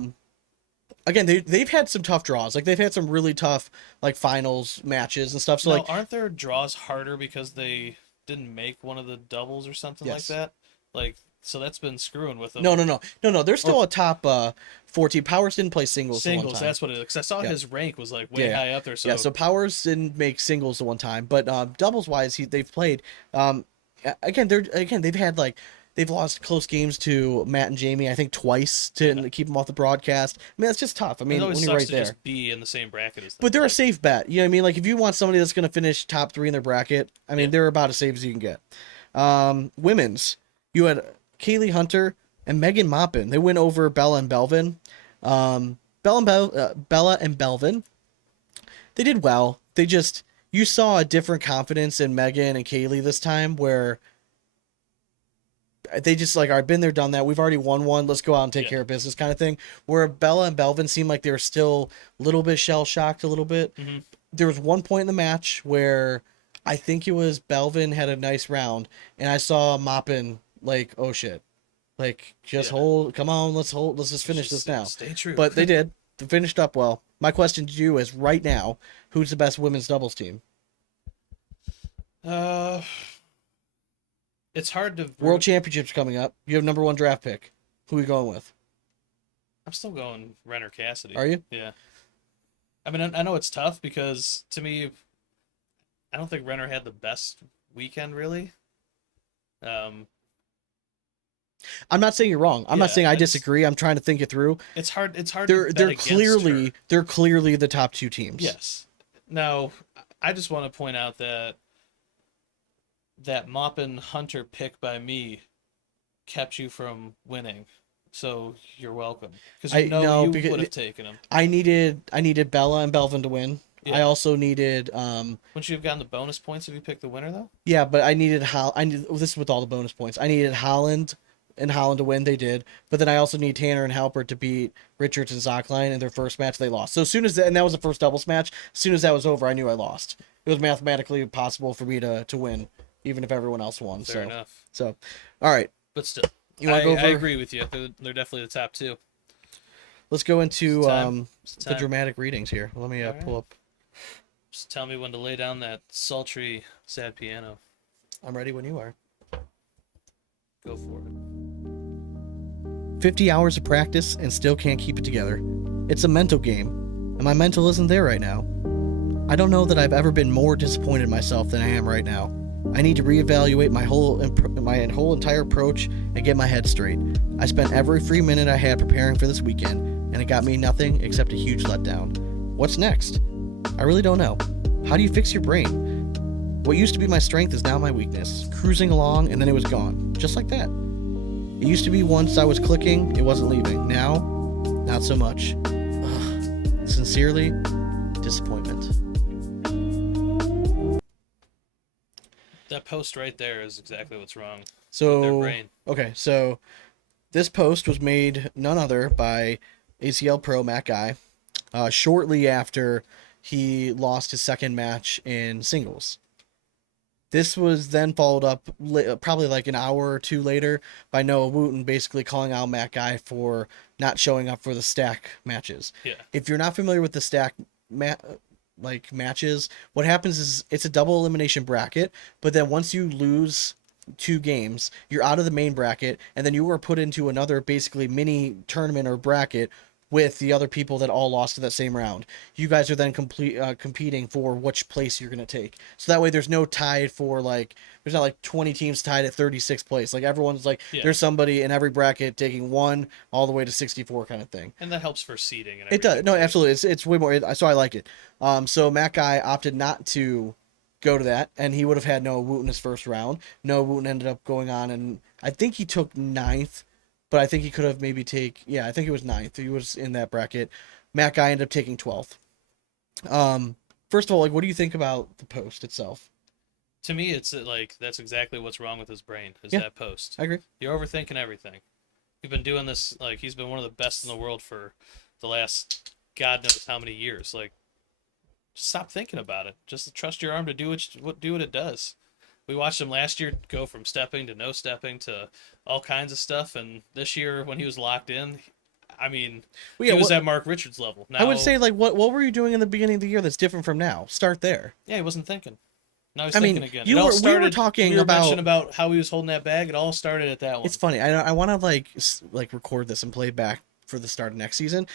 again, they've had some tough draws. Like they've had some really tough like finals matches and stuff. So Now, like aren't their draws harder because they didn't make one of the doubles or something like yes. that? Like, so that's been screwing with them. No. They're Or still a top 14. Powers didn't play singles the one singles, time. that's what it is. 'Cause I saw Yeah. his rank was like way Yeah, yeah. high up there. Yeah, So so Powers didn't make singles the one time, but doubles wise, they've played. Um, again they've had like they've lost close games to Matt and Jamie, I think twice to keep them off the broadcast. I mean, that's just tough. I it mean, always when you're sucks right to there. just be in the same bracket as them. But they're a Like, safe bet. You know what I mean? Like if you want somebody that's going to finish top 3 in their bracket, I mean, Yeah. they're about as safe as you can get. Women's, you had Kaylee Hunter and Megan Maupin. They went over Bella and Belvin. Bella and Belvin, they did well. They just you saw a different confidence in Megan and Kaylee this time, where they just like, I've been there, done that. We've already won one. Let's go out and take care of business, kind of thing. Where Bella and Belvin seemed like they were still a little bit shell shocked, a little bit. Mm-hmm. There was one point in the match where I think it was Belvin had a nice round, and I saw Maupin like, oh shit, like just hold, come on, let's just finish this now. Stay true. But they did. They finished up well. My question to you is right now, who's the best women's doubles team? It's hard to World Championships coming up. You have #1 draft pick. Who are you going with? I'm still going Renner Cassidy. Are you? Yeah. I mean, I know it's tough because to me, I don't think Renner had the best weekend really. I'm not saying you're wrong. I'm not saying I disagree. I'm trying to think it through. It's hard. It's hard. They're to bet clearly against her. they're clearly the top 2 teams. Yes. Now, I just want to point out that Maupin Hunter pick by me kept you from winning. So you're welcome. Because you would have taken him. I needed Bella and Belvin to win. Yeah. I also needed Wouldn't you have gotten the bonus points if you picked the winner though? yeah, but I needed this is with all the bonus points. I needed Holland to win. They did. But then I also need Tanner and Halpert to beat Richards and Zockline in their first match. They lost. So as soon as that, and that was the first doubles match, as soon as that was over, I knew I lost. It was mathematically possible for me to win, even if everyone else won. Fair enough. So, all right. But still, I agree with you. They're definitely the top 2. Let's go into It's the time. dramatic readings here. Let me pull up. Just tell me when to lay down that sultry, sad piano. I'm ready when you are. Go for it. 50 hours of practice and still can't keep it together. It's a mental game, and my mental isn't there right now. I don't know that I've ever been more disappointed in myself than I am right now. I need to reevaluate my whole entire approach and get my head straight. I spent every free minute I had preparing for this weekend, and it got me nothing except a huge letdown. What's next? I really don't know. How do you fix your brain? What used to be my strength is now my weakness. Cruising along, and then it was gone. Just like that. It used to be once I was clicking, it wasn't leaving. Now, not so much. Ugh. Sincerely, disappointment. That post right there is exactly what's wrong with their So, brain. okay, so this post was made none other by ACL Pro Matt Guy shortly after he lost his second match in singles. This was then followed up probably like an hour or two later by Noah Wooten basically calling out Matt Guy for not showing up for the stack matches. Yeah. If you're not familiar with the stack matches, what happens is it's a double elimination bracket, but then once you lose 2 games, you're out of the main bracket, and then you are put into another basically mini tournament or bracket with the other people that all lost to that same round. You guys are then competing for which place you're going to take. So that way there's no tied for there's not like 20 teams tied at 36th place. Like everyone's there's somebody in every bracket taking 1 all the way to 64 kind of thing. And that helps for seeding and It does. everything, No, too. absolutely. It's way more. So I like it. So Matt Guy opted not to go to that, and he would have had Noah Wooten his first round. Noah Wooten ended up going on, and I think he took 9th, but I think he could have maybe I think it was 9th. He was in that bracket. Matt Guy ended up taking 12th. First of all, what do you think about the post itself? To me, it's that's exactly what's wrong with his brain. Is Yeah. that post? I agree. You're overthinking everything. You've been doing this he's been one of the best in the world for the last God knows how many years. Stop thinking about it. Just trust your arm to do what it does. We watched him last year go from stepping to no stepping to all kinds of stuff, and this year when he was locked in, I mean, Well, yeah, he was what- at Mark Richards level. Now, I would say, like, what were you doing in the beginning of the year that's different from now? Start there. yeah, he wasn't thinking. Now he's I thinking mean, again. we were talking we were about. mentioning about how he was holding that bag. It all started at that one. It's funny. I want to like record this and play back for the start of next season,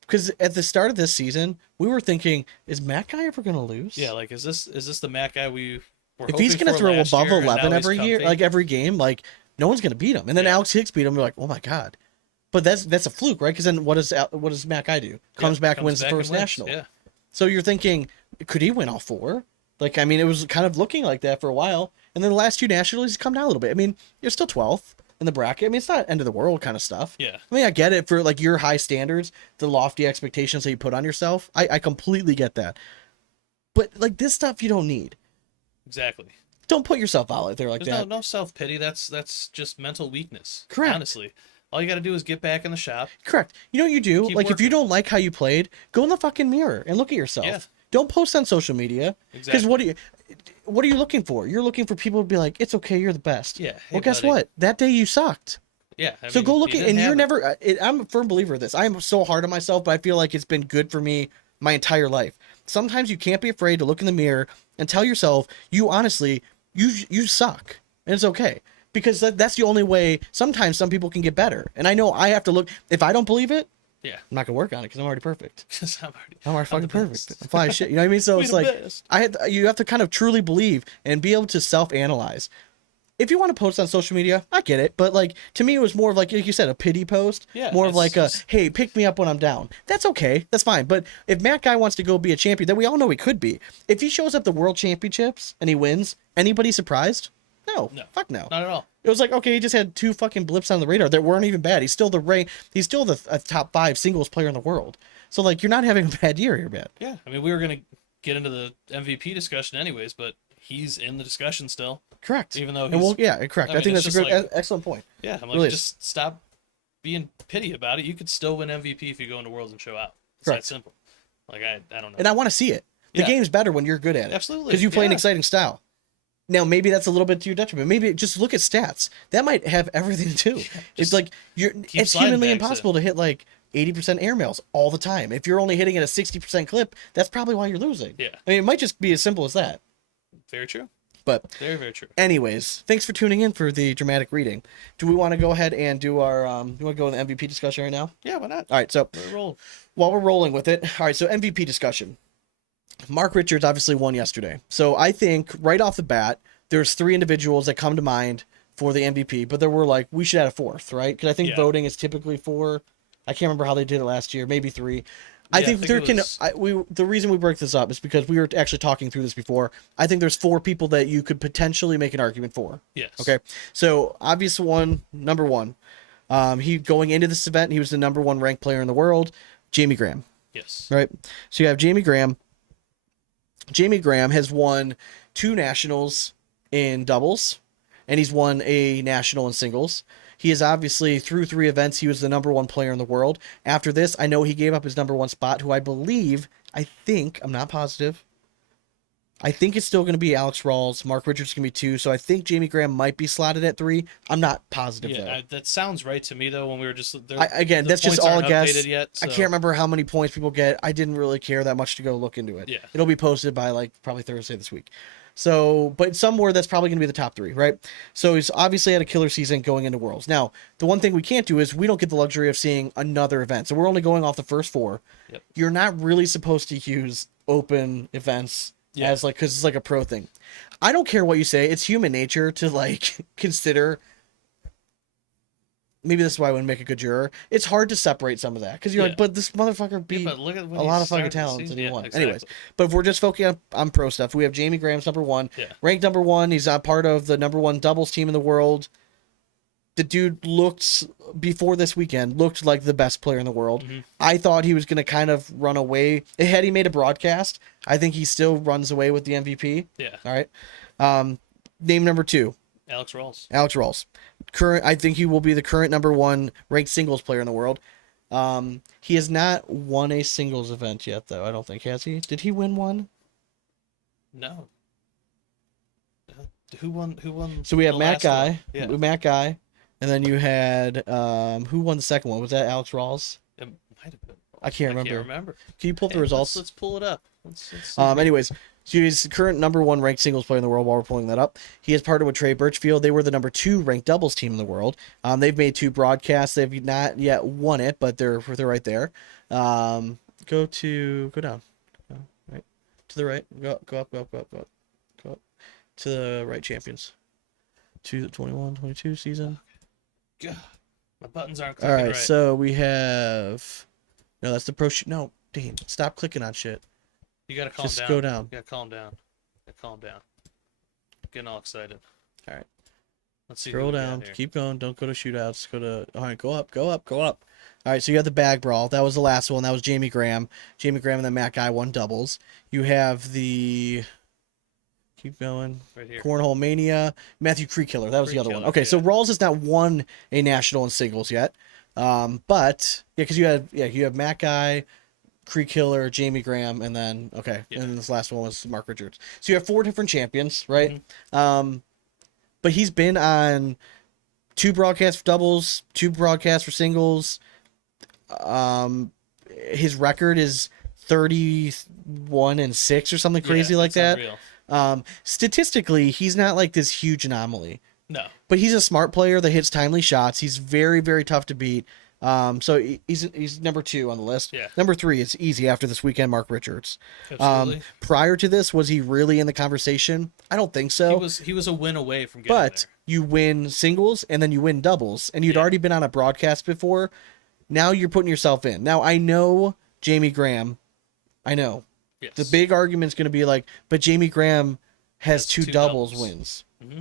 because at the start of this season, we were thinking, is Matt Guy ever gonna lose? Yeah, like is this the Matt guy we were If he's hoping gonna for throw last above year, and 11 now he's every year, comfy? like every game, like no one's gonna beat him. And then Yeah. Alex Hicks beat him. We're like, oh my god. But that's a fluke, right? Because then what does Matt Guy do? Comes back and wins the back and first wins. national. Yeah, So you're thinking, could he win all four? Like, I mean, it was kind of looking like that for a while. And then the last two nationals, he's come down a little bit. I mean, you're still 12th in the bracket. I mean, it's not end of the world kind of stuff. yeah. I mean, I get it for like your high standards, the lofty expectations that you put on yourself. I completely get that. But like this stuff you don't need. Exactly. Don't put yourself out there like There's that. no self pity. That's just mental weakness. Correct. Honestly, all you got to do is get back in the shop. Correct. You know what you do? Keep Like if you working. don't like how you played, go in the fucking mirror and look at yourself. Yeah. Don't post on social media. Because Exactly. what are you looking for? You're looking for people to be like, it's okay, you're the best. Yeah. Hey, Well, guess buddy. what? That day you sucked. Yeah. I So mean, go look you at, didn't and you're have it. never. I'm a firm believer of this. I am so hard on myself, but I feel like it's been good for me my entire life. Sometimes you can't be afraid to look in the mirror and tell yourself, you honestly, you suck, and it's okay, because that's the only way. Sometimes some people can get better, and I know I have to look. If I don't believe it, Yeah. I'm not gonna work on it because I'm already perfect. 'Cause I'm I'm already the fucking perfect. best. I'm fly as shit. You know what I mean? So We it's the like best. you have to kind of truly believe and be able to self-analyze. If you want to post on social media, I get it, but like to me, it was more of like you said, a pity post. Yeah, More of it's like just- hey, pick me up when I'm down. That's okay, that's fine. But if Matt Guy wants to go be a champion, then we all know he could be. If he shows up the World Championships and he wins, anybody surprised? No, No. fuck no. Not at all. It was like, okay, he just had two fucking blips on the radar that weren't even bad. He's still he's still the top 5 singles player in the world. So like, you're not having a bad year here, man. Yeah. I mean, we were gonna get into the MVP discussion anyways, but he's in the discussion still. Correct. Even though and he's, correct. I I, mean, think it's that's a just good, like- excellent point. Yeah, I'm like, Really is. just stop being pity about it. You could still win MVP if you go into Worlds and show out. It's Correct. that simple. Like I don't know. And I want to see it. The Yeah. game's better when you're good at it. Absolutely, Because you play an yeah. exciting style. Now, maybe that's a little bit to your detriment. Maybe just look at stats. That might have everything to do. It's like it's sliding humanly bags impossible to hit like 80% air mails all the time. If you're only hitting at a 60% clip, that's probably why you're losing. Yeah. I mean, it might just be as simple as that. Very true. But Very, very true. anyways, thanks for tuning in for the dramatic reading. Do we want to go ahead and do our you want to go in the MVP discussion right now? Yeah, why not? All right, so We're rolling. while we're rolling with it, all right, so MVP discussion. Mark Richards obviously won yesterday. So I think right off the bat, there's 3 individuals that come to mind for the MVP, but there were like, we should add a 4th, right? Because I think Yeah. voting is typically 4. I can't remember how they did it last year, maybe 3. I Yeah, think I think there it can. was- The reason we break this up is because we were actually talking through this before. I think there's 4 people that you could potentially make an argument for. Yes. Okay, so obvious one, number 1, he going into this event, he was the number 1 ranked player in the world, Jamie Graham. Yes. Right. So you have Jamie Graham. Jamie Graham has won 2 nationals in doubles, and he's won a national in singles. He is obviously, through 3 events, he was the number 1 player in the world. After this, I know he gave up his number 1 spot, who I'm not positive. I think it's still going to be Alex Rawls. Mark Richards can be 2, so I think Jamie Graham might be slotted at 3. I'm not positive, though. Yeah, that sounds right to me though. When we were just Again, the that's just points all aren't a guess. updated Yet, I so- can't remember how many points people get. I didn't really care that much to go look into it. Yeah. It'll be posted by like probably Thursday this week. So, but somewhere that's probably going to be the top 3, right? So he's obviously had a killer season going into Worlds. Now, the one thing we can't do is we don't get the luxury of seeing another event. So we're only going off the first 4. Yep. You're not really supposed to use open events Yeah. as like, because it's like a pro thing. I don't care what you say. It's human nature to like consider. Maybe this is why I wouldn't make a good juror. It's hard to separate some of that because you're Yeah. like, but this motherfucker beat but look at when a he lot of fucking started the talents season. and he Yeah, won. exactly. Anyways, but if we're just focusing on pro stuff, we have Jamie Graham's number 1, Yeah. ranked number 1. He's a part of the number 1 doubles team in the world. The dude before this weekend looked like the best player in the world. Mhm. I thought he was going to kind of run away. Had he made a broadcast, I think he still runs away with the MVP. Yeah. All right. Name number 2, Alex Rawls. Alex Rawls. I think he will be the current number 1 ranked singles player in the world. He has not won a singles event yet, though. I don't think, has he? Did he win one? No. Who won? So we have the Matt last Guy. one? Yeah. Matt Guy. And then you had who won the second one? Was that Alex Rawls? It might have been. I can't remember. Can't remember. Can you pull up the Hey, results? Let's pull it up. Let's see here. Anyways, so he's the current number 1 ranked singles player in the world while we're pulling that up. He has partnered with Trey Birchfield. They were the number 2 ranked doubles team in the world. They've made 2 broadcasts. They've not yet won it, but they're right there. Go down. Right. To the right. Go up. Go up. To the right, champions. To the 21-22 season. God, my buttons aren't All clicking right, so we have. No, that's the pro. No, Dane, stop clicking on shit. You gotta calm Just down. go down. You gotta calm down. Calm down. Getting all excited. All right. Let's see. Scroll down. Keep going. Don't go to shootouts. Go to. All right, go up. All right, so you have the bag brawl. That was the last one. That was Jamie Graham. Jamie Graham and then Matt Guy won doubles. You have the. Keep going. Right here. Cornhole Mania. Matthew Creekiller. That was the other one. Okay, so yeah. Rawls has not won a national in singles yet. But yeah, because you have Matt Guy, Creekiller, Jamie Graham, and then and then this last one was Mark Richards. So you have 4 different champions, right? Mm-hmm. But he's been on 2 broadcasts for doubles, 2 broadcasts for singles. His record is 31-6 or something crazy like that. Unreal. Statistically, he's not like this huge anomaly. No. But he's a smart player that hits timely shots. He's very, very tough to beat. So he's number 2 on the list. Yeah. Number 3 is easy after this weekend, Mark Richards. Absolutely. Prior to this, was he really in the conversation? I don't think so. He was a win away from getting But there. you win singles and then you win doubles, and you'd already been on a broadcast before. Now you're putting yourself in. Now I know Jamie Graham. I know. Yes. The big argument's going to be like, but Jamie Graham has two doubles doubles. wins. Mm-hmm.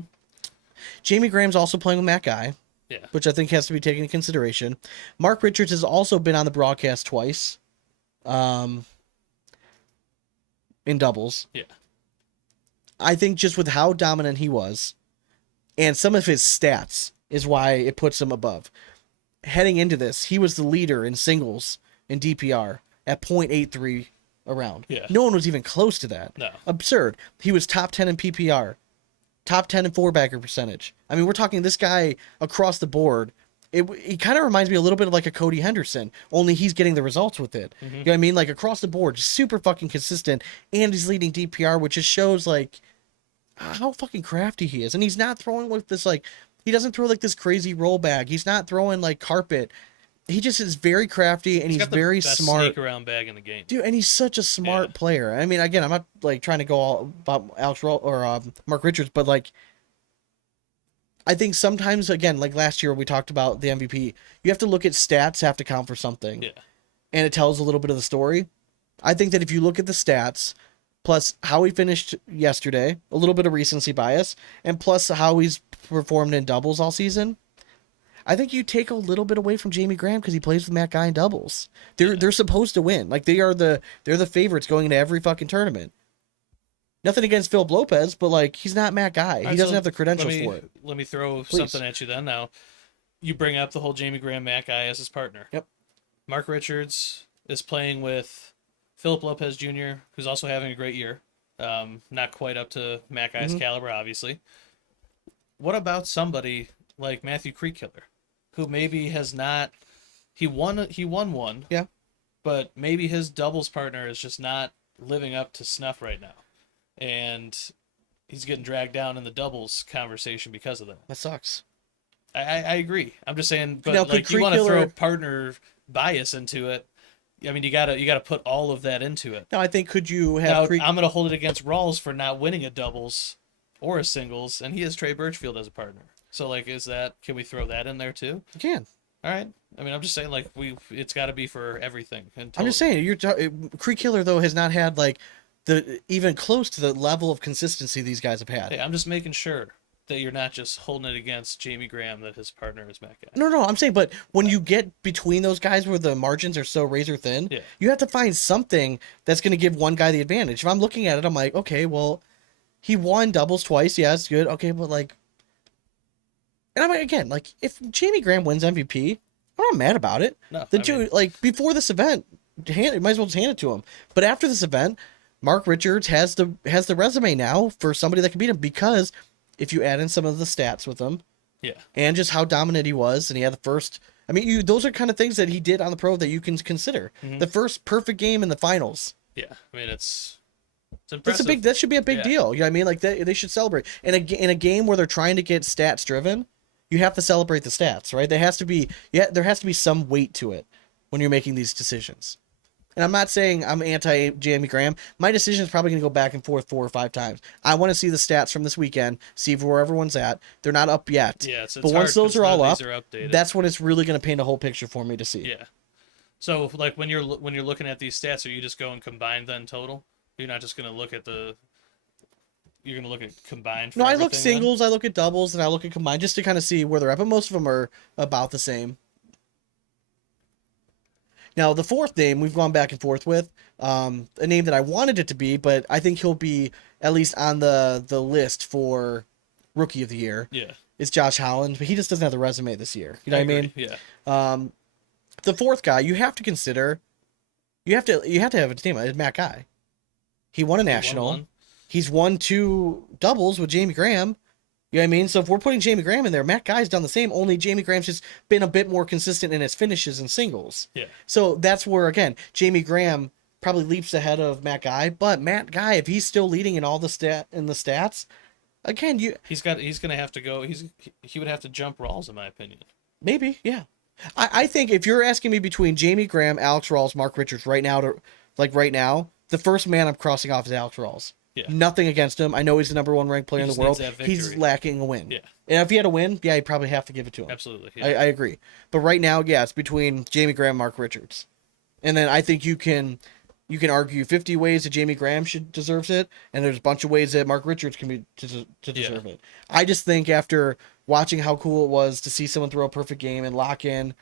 Jamie Graham's also playing with Matt Guy, Yeah. which I think has to be taken into consideration. Mark Richards has also been on the broadcast twice, in doubles. Yeah. I think just with how dominant he was, and some of his stats is why it puts him above. Heading into this, he was the leader in singles in DPR at .83 around. Yeah. No one was even close to that. No. Absurd. He was top 10 in PPR, top 10 in four-bagger percentage. I mean, we're talking this guy across the board. He kind of reminds me a little bit of like a Cody Henderson, only he's getting the results with it. Mm-hmm. You know what I mean? Like across the board, just super fucking consistent, and he's leading DPR, which just shows like how fucking crafty he is. And he's not throwing with this like, he doesn't throw like this crazy roll bag. He's not throwing like carpet. He just is very crafty, and he's got the very best smart. sneak around bag in the game. Dude, and he's such a smart player. I mean, again, I'm not like trying to go all about Alex or Mark Richards, but like, I think sometimes, again, like last year we talked about the MVP, you have to look at stats have to count for something. Yeah. And it tells a little bit of the story. I think that if you look at the stats, plus how he finished yesterday, a little bit of recency bias, and plus how he's performed in doubles all season, I think you take a little bit away from Jamie Graham because he plays with Matt Guy in doubles. They're supposed to win. Like they're the favorites going into every fucking tournament. Nothing against Phil Lopez, but like he's not Matt Guy. He doesn't have the credentials for it. Let me throw Please. something at you then. Now, you bring up the whole Jamie Graham Matt Guy as his partner. Yep. Mark Richards is playing with Philip Lopez Jr., who's also having a great year. Not quite up to Matt Guy's caliber, obviously. What about somebody like Matthew Creekiller, who maybe has not? He won one. Yeah. But maybe his doubles partner is just not living up to snuff right now, and he's getting dragged down in the doubles conversation because of that. That sucks. I agree. I'm just saying, but Now, like you want to throw partner bias into it. I mean, you gotta put all of that into it. Now, I think could you Now, have I'm gonna hold it against Rawls for not winning a doubles or a singles, and he has Trey Birchfield as a partner. So, like, can we throw that in there too? You can. All right. I mean, I'm just saying, like, it's got to be for everything. I'm just saying, Creek Killer though has not had like the even close to the level of consistency these guys have had. Hey, I'm just making sure that you're not just holding it against Jamie Graham that his partner is Matt Guy. No, I'm saying, but when you get between those guys where the margins are so razor thin, Yeah. you have to find something that's going to give one guy the advantage. If I'm looking at it, I'm like, okay, well, he won doubles twice. Yeah, it's good. Okay, but like, and I'm like, again, like, if Jamie Graham wins MVP, I'm not mad about it. No, Like before this event, might as well just hand it to him. But after this event, Mark Richards has the resume now for somebody that can beat him, because if you add in some of the stats with him, Yeah. And just how dominant he was, and he had the first. I mean, those are kind of things that he did on the pro that you can consider. Mhm. The first perfect game in the finals. Yeah. I mean, it's That's impressive. a big. That should be a big Yeah. deal. You know what I mean? Like they should celebrate. In a game where they're trying to get stats driven, you have to celebrate the stats, right? There has to be there has to be some weight to it when you're making these decisions. And I'm not saying I'm anti Jamie Graham. My decision is probably going to go back and forth 4 or 5 times. I want to see the stats from this weekend, see where everyone's at. They're not up yet. Yeah, it's but hard once those 'cause are none of all these up, are updated. that's when it's really going to paint a whole picture for me to see. Yeah. So like when you're looking at these stats, are you just going combined then total? You're not just going to look at you're going to look at combined. For No, I look everything then? singles, I look at doubles, and I look at combined just to kind of see where they're at. But most of them are about the same. Now, the fourth name we've gone back and forth with, a name that I wanted it to be, but I think he'll be at least on the list for Rookie of the Year. Yeah. It's Josh Holland, but he just doesn't have the resume this year. You know what I mean? Yeah. The fourth guy you have to consider, you have to have a team. It's Matt Guy. He won a national. One. He's won 2 doubles with Jamie Graham. You know what I mean? So if we're putting Jamie Graham in there, Matt Guy's done the same, only Jamie Graham's just been a bit more consistent in his finishes and singles. Yeah. So that's where, again, Jamie Graham probably leaps ahead of Matt Guy, but Matt Guy, if he's still leading in all the stats, again, He's going to have to go. He would have to jump Rawls in my opinion. maybe, yeah. I think if you're asking me between Jamie Graham, Alex Rawls, Mark Richards right now, the first man I'm crossing off is Alex Rawls. Yeah. Nothing against him. I know he's the number 1 ranked player in the world. needs that He's victory. lacking a win. Yeah. And if he had a win, yeah, he'd probably have to give it to him. Absolutely. Yeah. I agree. But right now, yeah, it's between Jamie Graham and Mark Richards. And then I think you can argue 50 ways that Jamie Graham deserves it, and there's a bunch of ways that Mark Richards can be to deserve it. I just think after watching how cool it was to see someone throw a perfect game and lock in,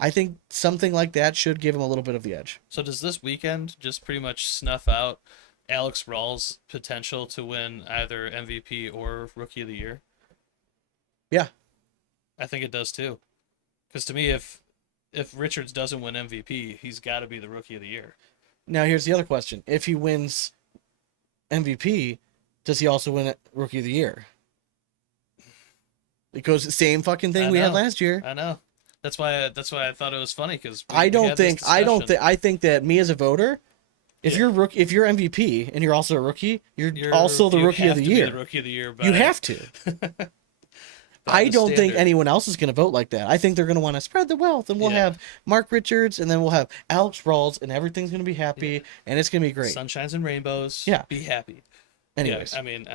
I think something like that should give him a little bit of the edge. So does this weekend just pretty much snuff out Alex Rawls' potential to win either MVP or Rookie of the Year? Yeah. I think it does too. Because to me, if Richards doesn't win MVP, he's got to be the Rookie of the Year. Now here's the other question: if he wins MVP, does he also win Rookie of the Year? Because the same fucking thing we had last year. I know. That's why I thought it was funny because I think that me as a voter, if you're MVP and you're also a rookie, you're also the Rookie of the Year. The Rookie of the Year. You have to. I don't think anyone else is going to vote like that. I think they're going to want to spread the wealth, and we'll have Mark Richards, and then we'll have Alex Rawls, and everything's going to be happy, and it's going to be great. Sunshines and rainbows. Yeah. Be happy. Anyways, yeah, I mean,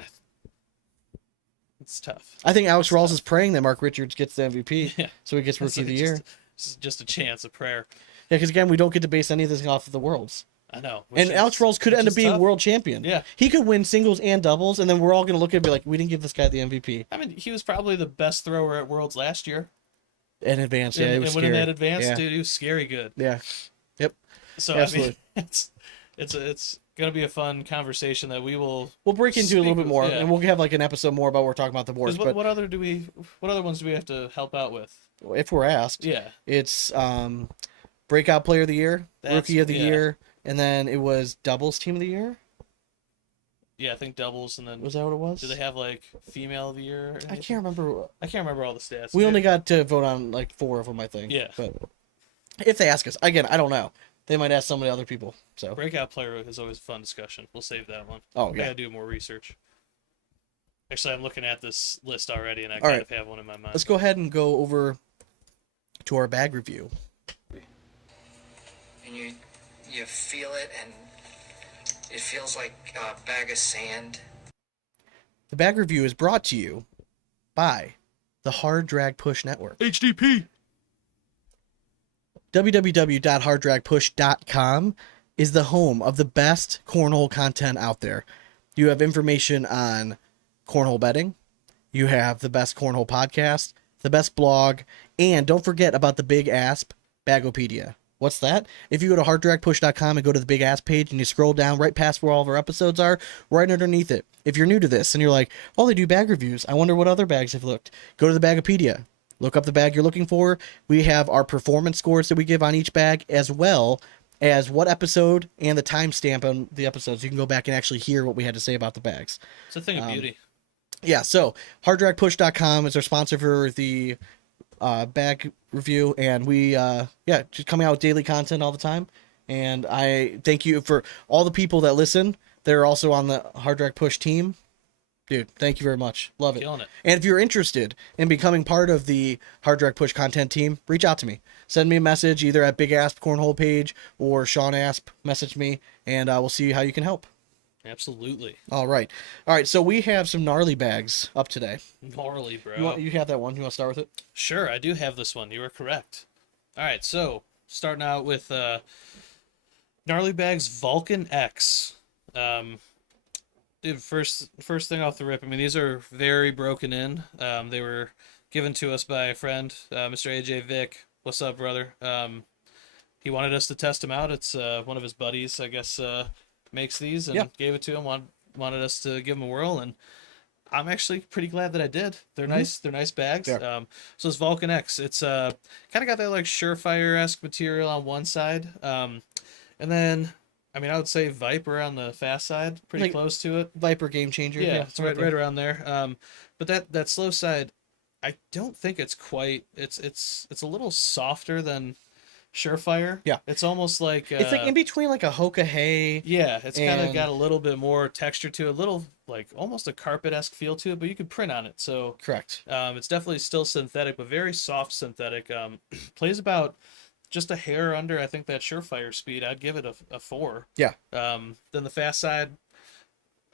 it's tough. I think Alex Rawls is praying that Mark Richards gets the MVP, Yeah. so he gets Rookie of the Year. Just a chance, a prayer. Yeah, because again, we don't get to base anything off of the worlds. I know. And Alex Rawls could end up being world champion. Yeah. He could win singles and doubles, and then we're all going to look at it and be like, we didn't give this guy the MVP. I mean, he was probably the best thrower at Worlds last year. In advance, yeah, it was winning scary. that advance, Yeah. dude, he was scary good. Yeah. Yep. So Absolutely. I mean, it's gonna be a fun conversation that we'll break into a little bit more, yeah. and we'll have like an episode more about what we're talking about the boards. But What other ones do we have to help out with? if we're asked, Yeah. it's breakout player of the year, rookie of the year, and then it was doubles team of the year. Yeah, I think doubles, and then Was that what it was? do they have like female of the year? or I anything? can't remember. I can't remember all the stats. We only got to vote on like 4 of them, I think. Yeah. But if they ask us again, I don't know. They might ask some of the other people. So breakout player is always a fun discussion. We'll save that one. Oh, I yeah. gotta do more research. Actually, I'm looking at this list already, and I All kind right. of have one in my mind. let's go ahead and go over to our bag review. And you feel it, and it feels like a bag of sand. The bag review is brought to you by the Hard Drag Push Network. HDP. www.harddragpush.com is the home of the best cornhole content out there. You have information on cornhole betting. You have the best cornhole podcast, the best blog, and don't forget about the BigAsp Bagopedia. What's that? If you go to harddragpush.com and go to the BigAsp page and you scroll down right past where all of our episodes are, right underneath it. If you're new to this and you're like, oh, they do bag reviews, I wonder what other bags have looked. Go to the Bagopedia. Look up the bag you're looking for. We have our performance scores that we give on each bag, as well as what episode and the timestamp on the episodes. You can go back and actually hear what we had to say about the bags. It's a thing of beauty. Yeah, so harddragpush.com is our sponsor for the bag review, and we just coming out with daily content all the time. And I thank you for all the people that listen. They're also on the Hard Drag Push team. Dude, thank you very much. Love it. Killing it. And if you're interested in becoming part of the Hard Drag Push content team, reach out to me. Send me a message either at BigAsp Cornhole page or Sean Asp. Message me, and we'll see how you can help. Absolutely. All right. So we have some gnarly bags up today. Gnarly, bro. You have that one? You want to start with it? Sure, I do have this one. You are correct. All right, so starting out with Gnarly Bags Vulcan X. Dude, first thing off the rip, I mean, these are very broken in. They were given to us by a friend, Mr. AJ Vick. What's up, brother? He wanted us to test them out. It's one of his buddies, I guess, makes these, and gave it to him. Wanted us to give them a whirl, and I'm actually pretty glad that I did. They're nice. They're nice bags. Yeah. So it's Vulcan X. It's kind of got that like Surefire-esque material on one side, and then I mean I would say Viper on the fast side, pretty Like close to it. Viper Game Changer. Yeah, it's right there. around there. But that slow side, I don't think it's quite. It's a little softer than Surefire. Yeah. It's almost like It's like in between like a Hoka Hay. yeah, it's kind of and- got a little bit more texture to it, a little like almost a carpet-esque feel to it, but you can print on it. So Correct. it's definitely still synthetic, but very soft synthetic. Plays about just a hair under, I think, that Surefire speed. I'd give it a 4. Yeah. Then the fast side,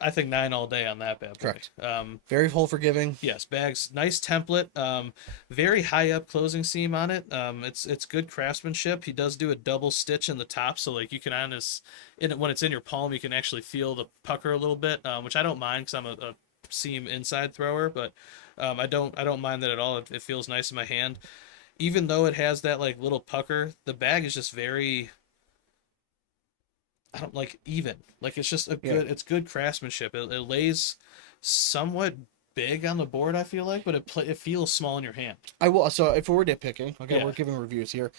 I think 9 all day on that bad boy. Correct. Very hole forgiving. Yes, bags, nice template, very high up closing seam on it. It's good craftsmanship. He does do a double stitch in the top, so like you can when it's in your palm, you can actually feel the pucker a little bit, which I don't mind because I'm a seam inside thrower, but I don't mind that at all. It feels nice in my hand, even though it has that like little pucker. The bag is just very. I don't like even. Like it's just it's good craftsmanship. It lays somewhat big on the board, I feel like, but it feels small in your hand. I will. So if we're nitpicking, okay, Yeah. we're giving reviews here.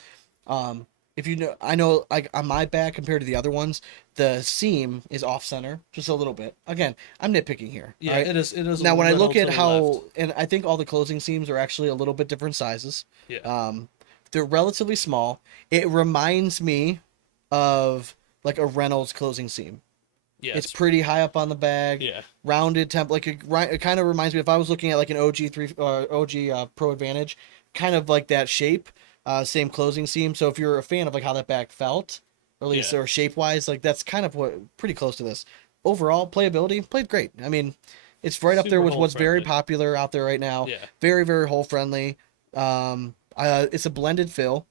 If you know, I know like on my bag compared to the other ones, the seam is off center just a little bit. Again, I'm nitpicking here. Yeah, right? it is. It is. Now, when I look at how, left. and I think all the closing seams are actually a little bit different sizes. Yeah. They're relatively small. It reminds me of like a Reynolds closing seam. Yes. It's pretty high up on the bag. Yeah. Rounded temp, like it kind of reminds me if I was looking at like an OG Pro Advantage, kind of like that shape, same closing seam. So if you're a fan of like how that bag felt, or at least Yeah. or shape wise, like that's kind of what pretty close to this. Overall playability, played great. I mean, it's right up there Super with what's very hole-friendly. popular out there right now. Yeah. Very very hole friendly. It's a blended fill.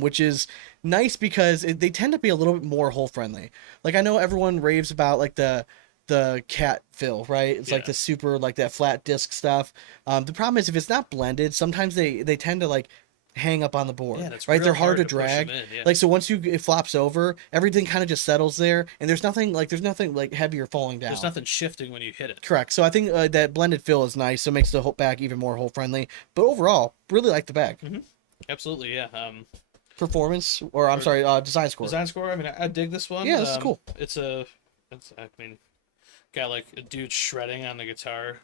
Which is nice because they tend to be a little bit more hole friendly. Like I know everyone raves about like the cat fill, right? It's like Yeah. the super like that flat disc stuff. The problem is if it's not blended, sometimes they tend to like hang up on the board, Yeah, and it's right? real They're hard to to push 'em drag. in, yeah. Like so once it flops over, everything kind of just settles there, and there's nothing like heavier falling down. There's nothing shifting when you hit it. Correct. So I think that blended fill is nice, so it makes the whole bag even more hole friendly. But overall, really like the bag. Absolutely. Yeah. Performance, or I'm sorry, design score. Design score. I mean, I dig this one. Yeah, this is cool. I mean, got like a dude shredding on the guitar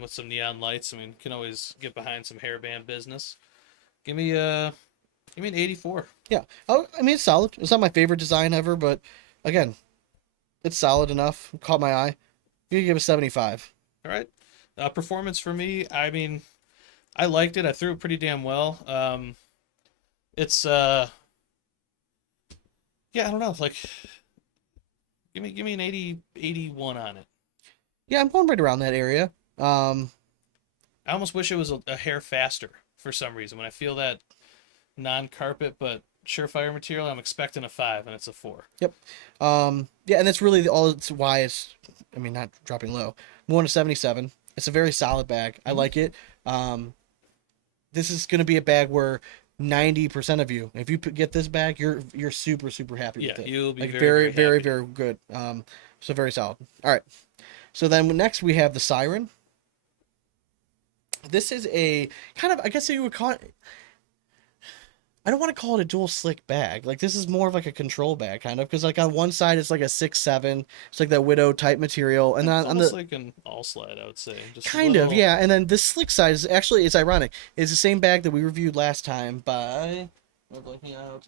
with some neon lights. I mean, can always get behind some hairband business. Give me an 84. Yeah. Oh, I mean, it's solid. It's not my favorite design ever, but again, it's solid enough. Caught my eye. You can give it 75. All right. Performance for me. I mean, I liked it. I threw it pretty damn well. It's yeah, I don't know. Like, give me an 80, 81 on it. Yeah, I'm going right around that area. I almost wish it was a hair faster for some reason. When I feel that non-carpet but Surefire material, I'm expecting a 5 and it's a 4. Yep. Yeah, and that's really all. It's why it's. I mean, not dropping low. I'm going to 77. It's a very solid bag. I like it. This is going to be a bag where 90% of you, if you get this bag, you're super super happy Yeah, with it. you'll be like very, very very good. So very solid. All right. So then next we have the Siren. This is a kind of, I guess you would call it. I don't want to call it a dual slick bag. Like this is more of like a control bag kind of because like on one side it's like a 6-7, it's like that widow type material, and It's then on almost the like an all slide, I would say. Just a kind of little... yeah, and then this slick side is actually it's ironic. It's the same bag that we reviewed last time by we're blanking out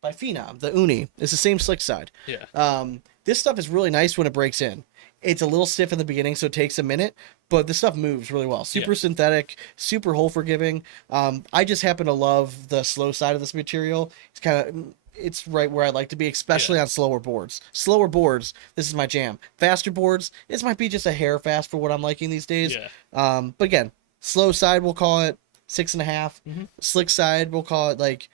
by Phenom, the Uni. It's the same slick side. Yeah. This stuff is really nice when it breaks in. It's a little stiff in the beginning, so it takes a minute, but the stuff moves really well. Super synthetic, super hole forgiving. I just happen to love the slow side of this material. It's right where I like to be, especially on slower boards. Slower boards, this is my jam. Faster boards, this might be just a hair fast for what I'm liking these days. Yeah. But again, slow side we'll call it 6.5. Slick side we'll call it like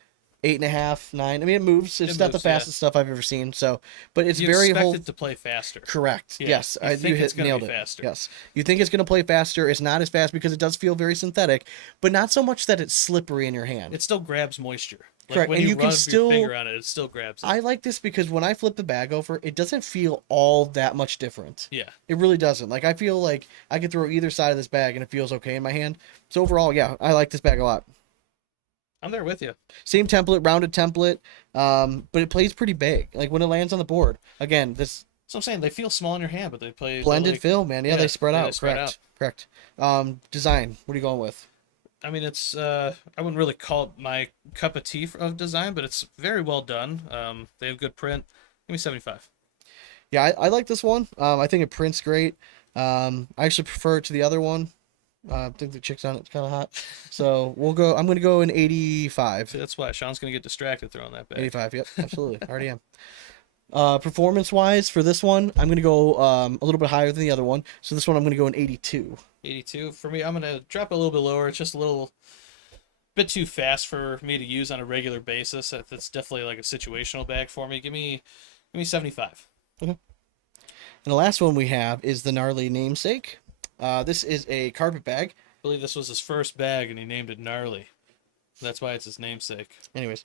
8.5, 9. I mean, it moves. It's not the fastest stuff I've ever seen. So, but it's you very expect it to play faster. Correct. Yeah. Yes, You think it's gonna nailed be it. faster. Yes, you think it's going to play faster. It's not as fast because it does feel very synthetic, but not so much that it's slippery in your hand. It still grabs moisture. Like Correct, when and you you can rub still- your finger on it, it still grabs it. I like this because when I flip the bag over, it doesn't feel all that much different. Yeah. It really doesn't. Like I feel like I could throw either side of this bag and it feels okay in my hand. So overall, yeah, I like this bag a lot. I'm there with you. Same template, rounded template, but it plays pretty big. Like when it lands on the board, again, this So I'm saying they feel small in your hand, but they play blended like, fill, man. Yeah, they spread they out. spread Correct. out. Correct. Design. What are you going with? I mean, it's I wouldn't really call it my cup of tea of design, but it's very well done. They have good print. Give me 75. Yeah, I like this one. I think it prints great. I actually prefer it to the other one. I think the chicks on it's kind of hot. So I'm going to go in 85. See, that's why Sean's gonna get distracted throwing that back. 85. Yep, absolutely. Already am. Performance wise for this one, I'm going to go a little bit higher than the other one. So this one I'm going to go in 82. 82 for me. I'm gonna drop a little bit lower. It's just a little bit too fast for me to use on a regular basis. That's definitely like a situational bag for me. Give me 75. And the last one we have is the Gnarly Namesake. This is a carpet bag. I believe this was his first bag, and he named it Gnarly. That's why it's his namesake. Anyways,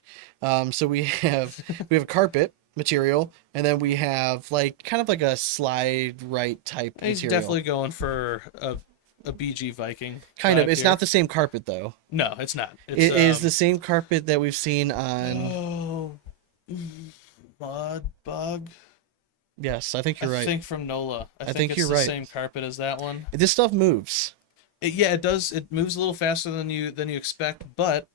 so we have a carpet material, and then we have like kind of like a slide right type He's material. definitely going for a BG Viking. Kind of. vibe It's here. not the same carpet though. No, it's not. It's, It is the same carpet that we've seen on. Oh, mud bug. Yes, I think you're I right. think from NOLA. I think it's you're the right. same carpet as that one. This stuff moves. Yeah, it does. It moves a little faster than you expect, but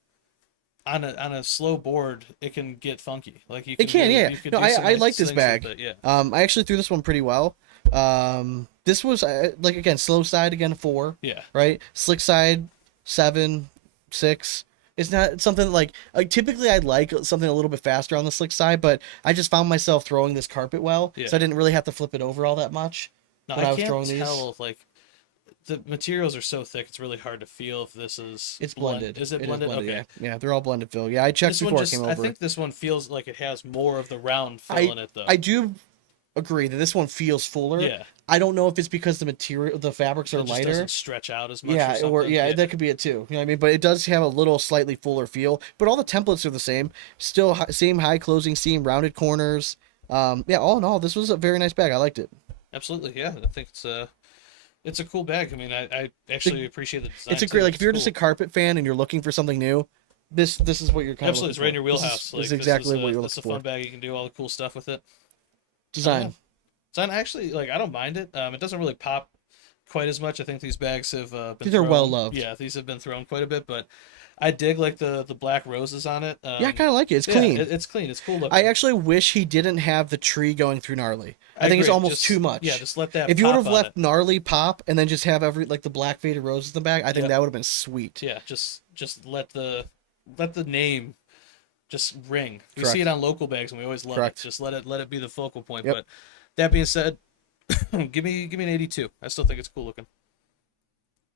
on a slow board, it can get funky. Like you. It can, yeah. You could No, do some I nice like this things bag. with it, yeah. I actually threw this one pretty well. This was like again slow side again 4. Yeah. Right. Slick side 7, 6. It's not something like typically I'd like something a little bit faster on the slick side, but I just found myself throwing this carpet well, Yeah. so I didn't really have to flip it over all that much. No, when I I was can't throwing these. tell if like the materials are so thick. It's really hard to feel if this is. It's blended. Is it blended? Okay. Yeah. Yeah, they're all blended fill. Yeah, I checked This one before just. I came I over. think this one feels like it has more of the round fill in it though. I do agree that this one feels fuller. Yeah. I don't know if it's because the fabrics are It just lighter. doesn't stretch out as much. Yeah, or something. that could be it too. You know what I mean? But it does have a little slightly fuller feel. But all the templates are the same. Still same high closing seam, rounded corners. Yeah, all in all, this was a very nice bag. I liked it. Absolutely, yeah. I think it's a cool bag. I mean, I actually appreciate the design. It's a too. great like if It's you're cool. just a carpet fan and you're looking for something new, this is what you're kind Absolutely, it's of right in your looking for. wheelhouse. This is exactly what you're It's a looking fun for. bag. You can do all the cool stuff with it. Design. Design actually, like I don't mind it. It doesn't really pop quite as much. I think these bags have been. These are thrown- well loved. Yeah, these have been thrown quite a bit, but I dig like the black roses on it. Yeah, I kind of like it. It's yeah, clean. It's clean. It's cool looking. I actually wish he didn't have the tree going through Gnarly. I think it's agree. almost Just- too much. Yeah, just let that. If you would have pop on left it. Gnarly pop and then just have the black faded roses in the back, I think Yeah. that would have been sweet. Yeah, just let the name just ring. We Correct. see it on local bags, and we always love Correct. it. Just let it be the focal point. Yep. But that being said, give me an 82. I still think it's cool looking.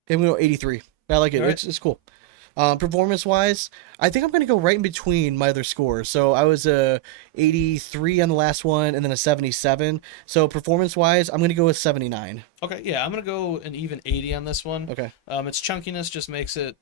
I'm gonna go 83. I like it. All right. It's cool. Performance wise, I think I'm gonna go right in between my other scores. So I was a 83 on the last one, and then a 77. So performance wise, I'm gonna go with 79. Okay, yeah, I'm gonna go an even 80 on this one. Okay. Its chunkiness just makes it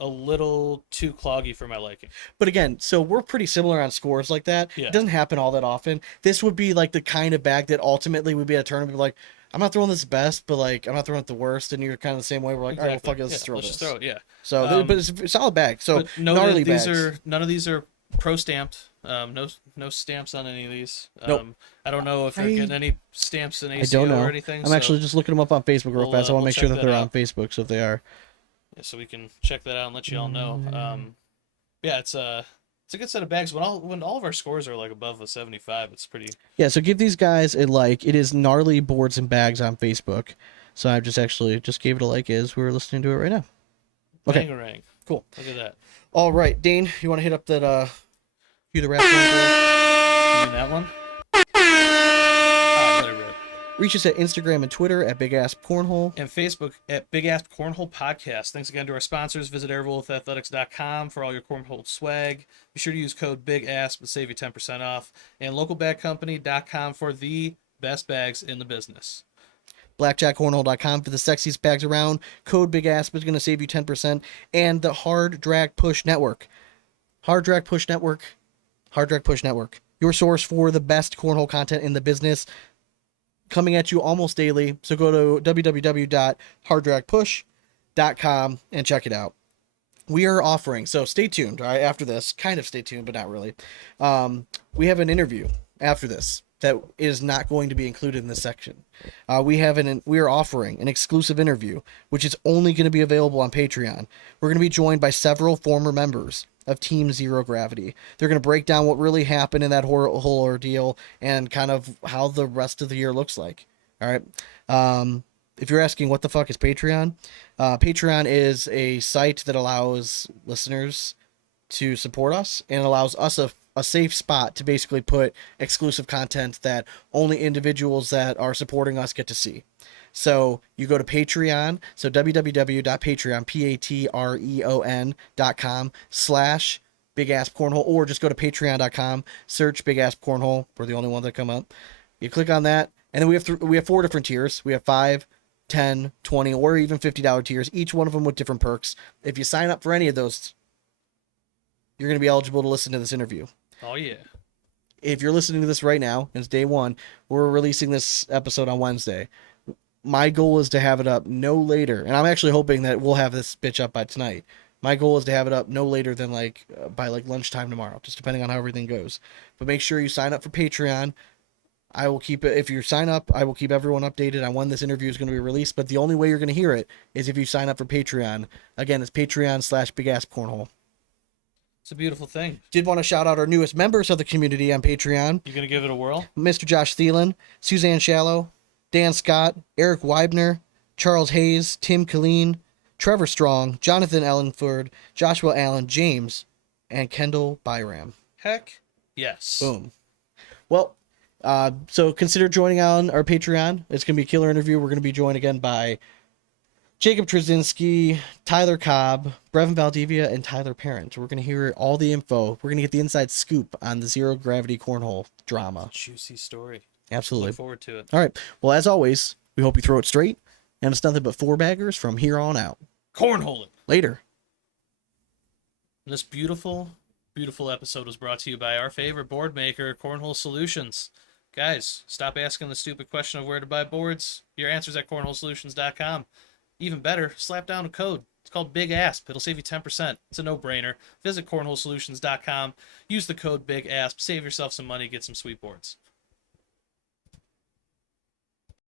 a little too cloggy for my liking. But again, so we're pretty similar on scores like that. Yeah. It doesn't happen all that often. This would be like the kind of bag that ultimately would be at a tournament like, I'm not throwing this best, but like I'm not throwing it the worst, and you're kind of the same way. We're like, all right, well, fuck it, let's just throw let's this. just throw it. Yeah. So, but it's a solid bag. So But note gnarly these bags. none of these are pro stamped. No stamps on any of these. Nope. I don't know if they're getting any stamps in I ACO don't know. or anything. I'm actually just looking them up on Facebook real fast. I want to we'll make sure check that they're that on out. Facebook. So if they are, Yeah, so we can check that out and let you all know. Yeah, it's a good set of bags. When all of our scores are like above a 75, it's pretty. yeah. So give these guys a like. It is gnarly boards and bags on Facebook. So I just gave it a like as we're listening to it right now. Okay, Bangarang. cool. Look at that. All right, Dane, you want to hit up that cue the rap song? You mean that one? Alright, let it rip. Reach us at Instagram and Twitter at BigAsp Cornhole. And Facebook at BigAsp Cornhole Podcast. Thanks again to our sponsors. Visit airwolfathletics.com for all your cornhole swag. Be sure to use code BIGASP to save you 10% off. And localbagcompany.com for the best bags in the business. BlackjackCornhole.com for the sexiest bags around. Code BigAsp is going to save you 10%. And the Hard Drag Push Network. Hard Drag Push Network. Hard Drag Push Network. Your source for the best cornhole content in the business. Coming at you almost daily. So go to www.harddragpush.com and check it out. We are offering, so stay tuned, all right, after this. Kind of stay tuned, but not really. We have an interview after this that is not going to be included in this section. We are offering an exclusive interview, which is only going to be available on Patreon. We're going to be joined by several former members of Team Zero Gravity. They're going to break down what really happened in that whole ordeal and kind of how the rest of the year looks like. All right. If you're asking what the fuck is Patreon, Patreon is a site that allows listeners to support us and allows us a safe spot to basically put exclusive content that only individuals that are supporting us get to see. So you go to Patreon, so www.patreon, patreon.com/BigAspCornhole, or just go to patreon.com, search Big Asp Cornhole. We're the only ones that come up. You click on that, and then we have 4 different tiers. We have 5, 10, 20, or even $50 tiers, each one of them with different perks. If you sign up for any of those, you're going to be eligible to listen to this interview. Oh, yeah. If you're listening to this right now, it's day 1, we're releasing this episode on Wednesday. My goal is to have it up no later, and I'm actually hoping that we'll have this bitch up by tonight. My goal is to have it up no later than by lunchtime tomorrow, just depending on how everything goes. But make sure you sign up for Patreon. I will keep it. If you sign up, I will keep everyone updated on when this interview is going to be released. But the only way you're going to hear it is if you sign up for Patreon. Again, it's Patreon/BigAskCornhole. It's a beautiful thing. Did want to shout out our newest members of the community on Patreon. You gonna give it a whirl? Mr. Josh Thielen, Suzanne Shallow, Dan Scott, Eric Weibner, Charles Hayes, Tim Killeen, Trevor Strong, Jonathan Ellenford, Joshua Allen, James, and Kendall Byram. Heck yes. Boom. Well, so consider joining on our Patreon. It's going to be a killer interview. We're going to be joined again by Jacob Trzynski, Tyler Cobb, Brevin Valdivia, and Tyler Parent. We're going to hear all the info. We're going to get the inside scoop on the Zero Gravity Cornhole drama. Juicy story. Absolutely. Look forward to it. All right. Well, as always, we hope you throw it straight, and it's nothing but 4 baggers from here on out. Cornhole it. Later. This beautiful, beautiful episode was brought to you by our favorite board maker, Cornhole Solutions. Guys, stop asking the stupid question of where to buy boards. Your answer's at cornholesolutions.com. Even better, slap down a code. It's called BigAsp. It'll save you 10%. It's a no-brainer. Visit cornholesolutions.com. Use the code BigAsp. Save yourself some money. Get some sweet boards.